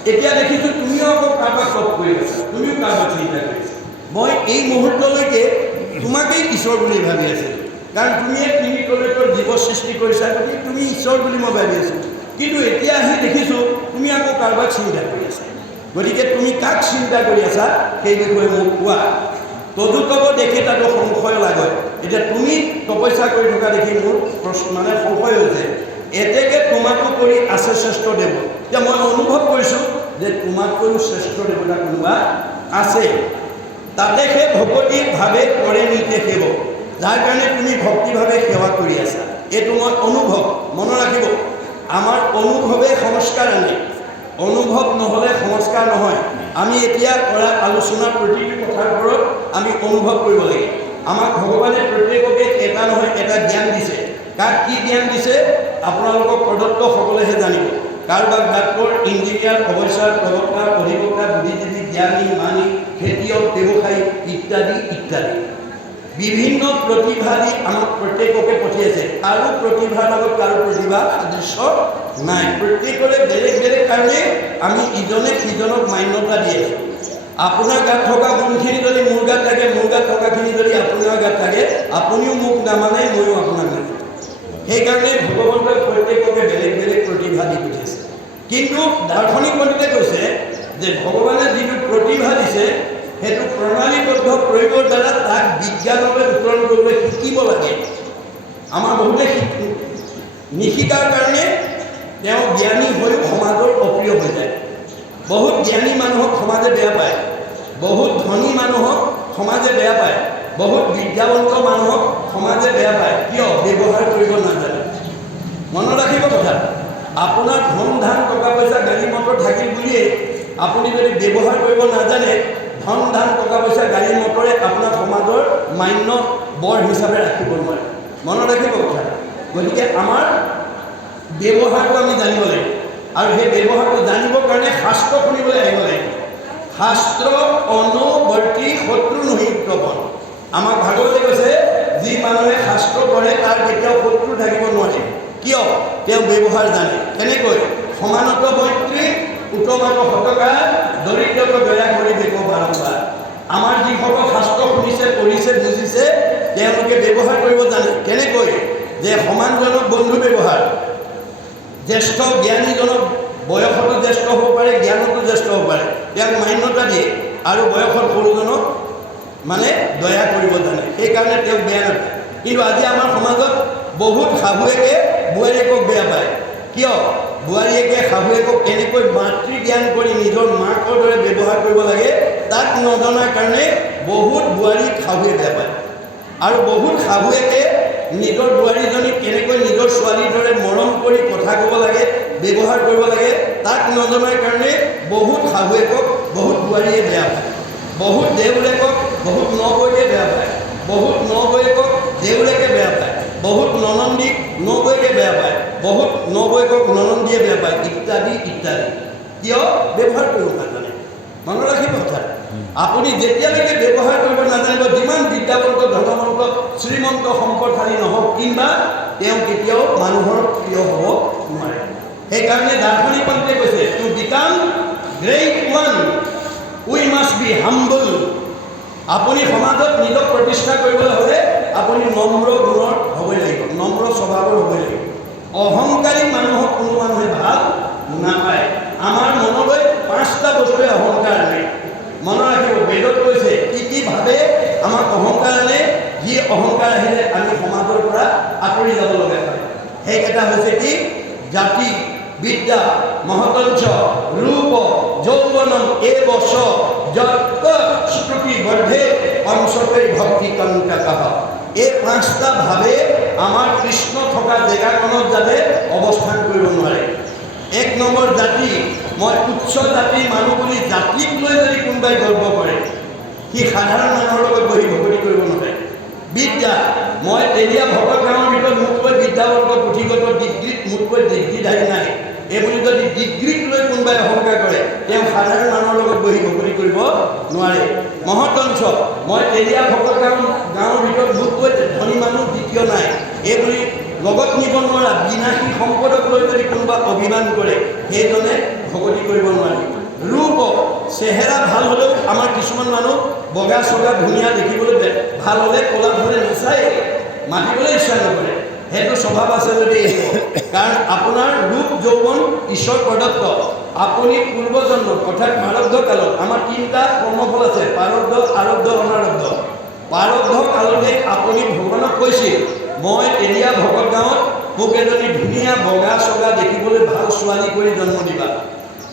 এতিয়া দেখিছোঁ তুমিও আকৌ কাৰোবাক চব কৰি আছা, তুমিও কাৰোবাক চিন্তা কৰিছা। মই এই মুহূৰ্তলৈকে তোমাকেই ঈশ্বৰ বুলি ভাবি আছোঁ, কাৰণ তুমিয়ে ত্ৰিতলৈকৰ জীৱ সৃষ্টি কৰিছা, গতিকে তুমি ঈশ্বৰ বুলি মই ভাবি আছোঁ। কিন্তু এতিয়া আহি দেখিছোঁ তুমি আকৌ কাৰোবাক চিন্তা কৰি আছা, গতিকে তুমি কাক চিন্তা কৰি আছা সেই বিষয়ে মোক কোৱা। তজু ক'ব দেখি তাতো সংশয় লাগত। এতিয়া তুমি তপস্যা কৰি থকা দেখি মোৰ প্ৰশ্ন মানে সংশয় হৈছে, এতেকে তোমাকো কৰি আছে শ্ৰেষ্ঠ দেৱ। এতিয়া মই অনুভৱ কৰিছোঁ যে তোমাতকৈও শ্ৰেষ্ঠ দেৱতা কোনোবা আছে, তাতে সেই ভকতিভাৱে কৰে নিতে সেৱ, যাৰ কাৰণে তুমি ভক্তিভাৱে সেৱা কৰি আছা। এইটো মই অনুভৱ, মনত ৰাখিব। আমাৰ অনুভৱে সংস্কাৰ আনে, অনুভৱ নহ'লে সংস্কাৰ নহয়। আমি এতিয়া কৰা আলোচনাৰ প্ৰতিটো কথাৰ ওপৰত আমি অনুভৱ কৰিব লাগে। আমাক ভগৱানে প্ৰত্যেককে এটা নহয় এটা জ্ঞান দিছে। কাক কি জ্ঞান দিছে আপোনালোকক প্ৰদত্ত সকলেহে জানিব। কাৰোবাক ডাক্তৰ, ইঞ্জিনিয়াৰ, অৱস্যাৰ, প্ৰবক্তা, অধিবক্তা, বুদ্ধিজীৱী, জ্ঞানী, মানী, খেতিয়ক, ব্যৱসায়ী ইত্যাদি ইত্যাদি বিভিন্ন প্ৰতিভা দি আমাক প্ৰত্যেককে পঠিয়াইছে। কাৰো প্ৰতিভাৰ লগত কাৰো প্ৰতিভা সাদৃশ্য নাই, প্ৰত্যেকৰে বেলেগ বেলেগ কাৰণে আমি ইজনে সিজনক মান্যতা দি আছোঁ। আপোনাৰ গাত থকা গুণখিনি যদি মোৰ গাত থাকে, মোৰ গাত থকাখিনি যদি আপোনাৰ গাত থাকে, আপুনিও মোক নামানে, ময়ো আপোনাক নামানো। সেইকাৰণে ভগৱন্তই প্ৰত্যেককে বেলেগ বেলেগ প্ৰতিভা দি পঠিয়াইছে। কিন্তু দাৰ্শনিক পণ্ডিতে কৈছে যে ভগৱানে যিটো প্ৰতিভা দিছে সেইটো প্ৰণালীবদ্ধ প্ৰয়োগৰ দ্বাৰা তাক বিজ্ঞানভাৱে উত্তৰণ কৰিবলৈ শিকিব লাগে। আমাৰ বহুতে নিশিকাৰ কাৰণে তেওঁ জ্ঞানী হৈও সমাজৰ অপ্ৰিয় হৈ যায়। বহুত জ্ঞানী মানুহক সমাজে বেয়া পায়, বহুত ধনী মানুহক সমাজে বেয়া পায়, বহুত বিদ্যাৱন্ত মানুহক সমাজে বেয়া পায়। কিয়? ব্যৱহাৰ কৰিব নাজানে। মনত ৰাখিব কথা, আপোনাৰ ধন ধান টকা পইচা গাড়ী মটৰ থাকিল বুলিয়ে আপুনি যদি ব্যৱহাৰ কৰিব নাজানে, ধন ধান টকা পইচা গাড়ী মটৰে আপোনাৰ সমাজৰ মান্য বৰ হিচাপে ৰাখিব নোৱাৰে। মনত ৰাখিব কথা। গতিকে আমাৰ ব্যৱহাৰটো আমি জানিব লাগিব, আৰু সেই ব্যৱহাৰটো জানিবৰ কাৰণে শাস্ত্ৰ শুনিবলৈ আহিব লাগিব। শাস্ত্ৰ অনুবৰ্তী শত্ৰু নহিত্ৰপণ। আমাক ভাগৱতে কৈছে যি মানুহে শাস্ত্ৰ পঢ়ে তাৰ কেতিয়াও শত্ৰু থাকিব নোৱাৰে। কিয়? তেওঁ ব্যৱহাৰ জানে। কেনেকৈ? সমানত মৈত্ৰী উত্তমাত শতকা দৰিদ্ৰক দয়া কৰি দিব বাৰম্বাৰ। আমাৰ যিসকল শাস্ত্ৰ শুনিছে, পঢ়িছে, বুজিছে, তেওঁলোকে ব্যৱহাৰ কৰিব জানে। কেনেকৈ? যে সমানজনক বন্ধু ব্যৱহাৰ, জ্যেষ্ঠ জ্ঞানীজনক বয়সতো জ্যেষ্ঠ হ'ব পাৰে, জ্ঞানতো জ্যেষ্ঠ হ'ব পাৰে, তেওঁক মান্যতা দিয়ে, আৰু বয়সত সৰুজনক মানে দয়া কৰিব জানে। সেইকাৰণে তেওঁক বেয়া নাপায়। কিন্তু আজি আমাৰ সমাজত বহুত শাহুৱেকে বোৱাৰীয়েকক বেয়া পায়। কিয়? বোৱাৰীয়েকে শাহুৱেকক কেনেকৈ মাতৃ জ্ঞান কৰি নিজৰ মাকৰ দৰে ব্যৱহাৰ কৰিব লাগে তাক নজনাৰ কাৰণে বহুত বোৱাৰীক শাহুৱে বেয়া পায়। আৰু বহুত শাহুৱেকে নিজৰ বোৱাৰীজনীক কেনেকৈ নিজৰ ছোৱালীৰ দৰে মৰম কৰি কথা ক'ব লাগে, ব্যৱহাৰ কৰিব লাগে তাক নজনাৰ কাৰণে বহুত শাহুৱেকক বহুত বোৱাৰীয়ে বেয়া পায়। বহুত দেউৰেকক বহুত নবৌকে বেয়া পায়, বহুত নবৌয়েকক দেউৰেকে বেয়া পায়, বহুত ননন্দীক নবৌয়েকে বেয়া পায়, বহুত নবৌয়েকক ননন্দীয়ে বেয়া পায়, ইত্যাদি ইত্যাদি। কিয়? ব্যৱহাৰ কৰিব নাজানে। মনত ৰাখিব কথা। আপুনি যেতিয়ালৈকে ব্যৱহাৰ কৰিব নাজানিব, যিমান বিদ্যাৱন্ত ধনৱন্ত শ্ৰীমন্ত সম্পদশালী নহওক কিংবা তেওঁ কেতিয়াও মানুহৰ প্ৰিয় হ'ব নোৱাৰে। সেইকাৰণে দাৰ্শনিক পণ্ডিতে কৈছে to become great one we must be humble. আপুনি সমাজত নিজক প্ৰতিষ্ঠা কৰিবলৈ হ'লে আপুনি নম্ৰ গুণৰ হ'বই লাগিব, নম্ৰ স্বভাৱৰ হ'বই লাগিব। অহংকাৰী মানুহক কোনো মানুহে ভাল নাপায়। আমাৰ মনলৈ 5টা বস্তুৱে অহংকাৰ আনে। মনত ৰাখিব, বেদত কৈছে কি কি ভাৱে আমাক অহংকাৰ আনে, যি অহংকাৰ আহিলে আমি সমাজৰ পৰা আঁতৰি যাব লগা হয়। সেইকেইটা হৈছে কি? জাতি, বিদ্যা, মহতঞ্চ, ৰূপ, যৌৱনম এবশ যত স্তুতি বৰ্ধে অংশতে ভক্তি কণ্টকঃ। এই 5টা ভাৱে আমাৰ কৃষ্ণ থকা জেগাখনত যাতে অৱস্থান কৰিব নোৱাৰে। 1 নম্বৰ জাতি, মই উচ্চ জাতিৰ মানুহ বুলি জাতিক লৈ যদি কোনোবাই গৰ্ব কৰে, সি সাধাৰণ মানুহৰ লগত বহি ভকতি কৰিব নোৱাৰে। বিদ্যা, মই তেলীয়া ভকত গাঁৱৰ ভিতৰত মোতকৈ বিদ্যাৱন্ত পুথিগত ডিগ্ৰীত মোতকৈ ডিগ্ৰীধাৰী নাই, এই বুলি যদি ডিগ্ৰীক লৈ কোনোবাই অহংকাৰ কৰে, তেওঁ সাধাৰণ মানুহৰ লগত বহি ভকতি কৰিব নোৱাৰে। মহতঞ্চ, মই তেলীয়া ভকত গাঁৱৰ ভিতৰত মোতকৈ ধনী মানুহ দ্বিতীয় নাই, এই বুলি লগত নিব নোৱাৰা বিনাশী সম্পদক লৈ যদি কোনোবা অভিমান কৰে, সেইজনে ভকতি কৰিব নোৱাৰে। ৰূপ, চেহেৰা ভাল হ'লেও আমাৰ কিছুমান মানুহ বগা চগা ধুনীয়া দেখিবলৈ ভাল হ'লে ক'লা ধৰণে নাচায়, মাতিবলৈ ইচ্ছা নকৰে। সেইটো স্বভাৱ আছে যদি, কাৰণ আপোনাৰ ৰূপ যৌৱন ঈশ্বৰ প্ৰদত্ত। আপুনি পূৰ্বজন্মত অৰ্থাৎ প্ৰাৰব্ধ কালত, আমাৰ 3টা কৰ্মফল আছে, প্ৰাৰব্ধ, আৰব্ধ, অনাৰব্ধ। প্ৰাৰব্ধ কালতে আপুনি ভগৱানক কৈছিল মই তেলীয়া ভকত গাঁৱত মোক এজনী ধুনীয়া বগা চগা দেখিবলৈ ভাল ছোৱালী কৰি জন্ম দিবা,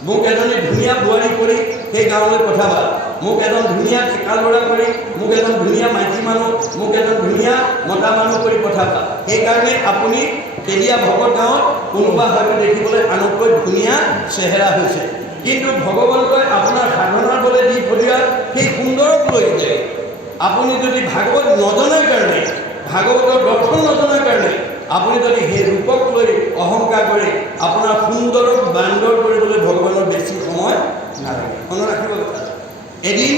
মোক এজনী ধুনীয়া বোৱাৰী কৰি সেই গাঁৱলৈ পঠাবা, মোক এজন ধুনীয়া ডেকা ল'ৰা কৰি, মোক এজন ধুনীয়া মাইকী মানুহ, মোক এজন ধুনীয়া মতা মানুহ কৰি পঠাবা। সেইকাৰণে আপুনি তেলীয়া ভকত গাঁৱত কোনোবা হয়তো দেখিবলৈ আনতকৈ ধুনীয়া চেহেৰা হৈছে। কিন্তু ভগৱন্তই আপোনাৰ সাধনাৰ বলে দি পঠিওৱা সেই সুন্দৰক লৈ যায়। আপুনি যদি ভাগৱত নজনাৰ কাৰণে, ভাগৱতৰ দৰ্শন নজনাৰ কাৰণে আপুনি যদি সেই ৰূপক লৈ অহংকাৰ কৰে, আপোনাৰ সুন্দৰক বান্দৰ কৰিবলৈ ভগৱানৰ বেছি সময় নালাগে। মনত ৰাখিব কথা। এদিন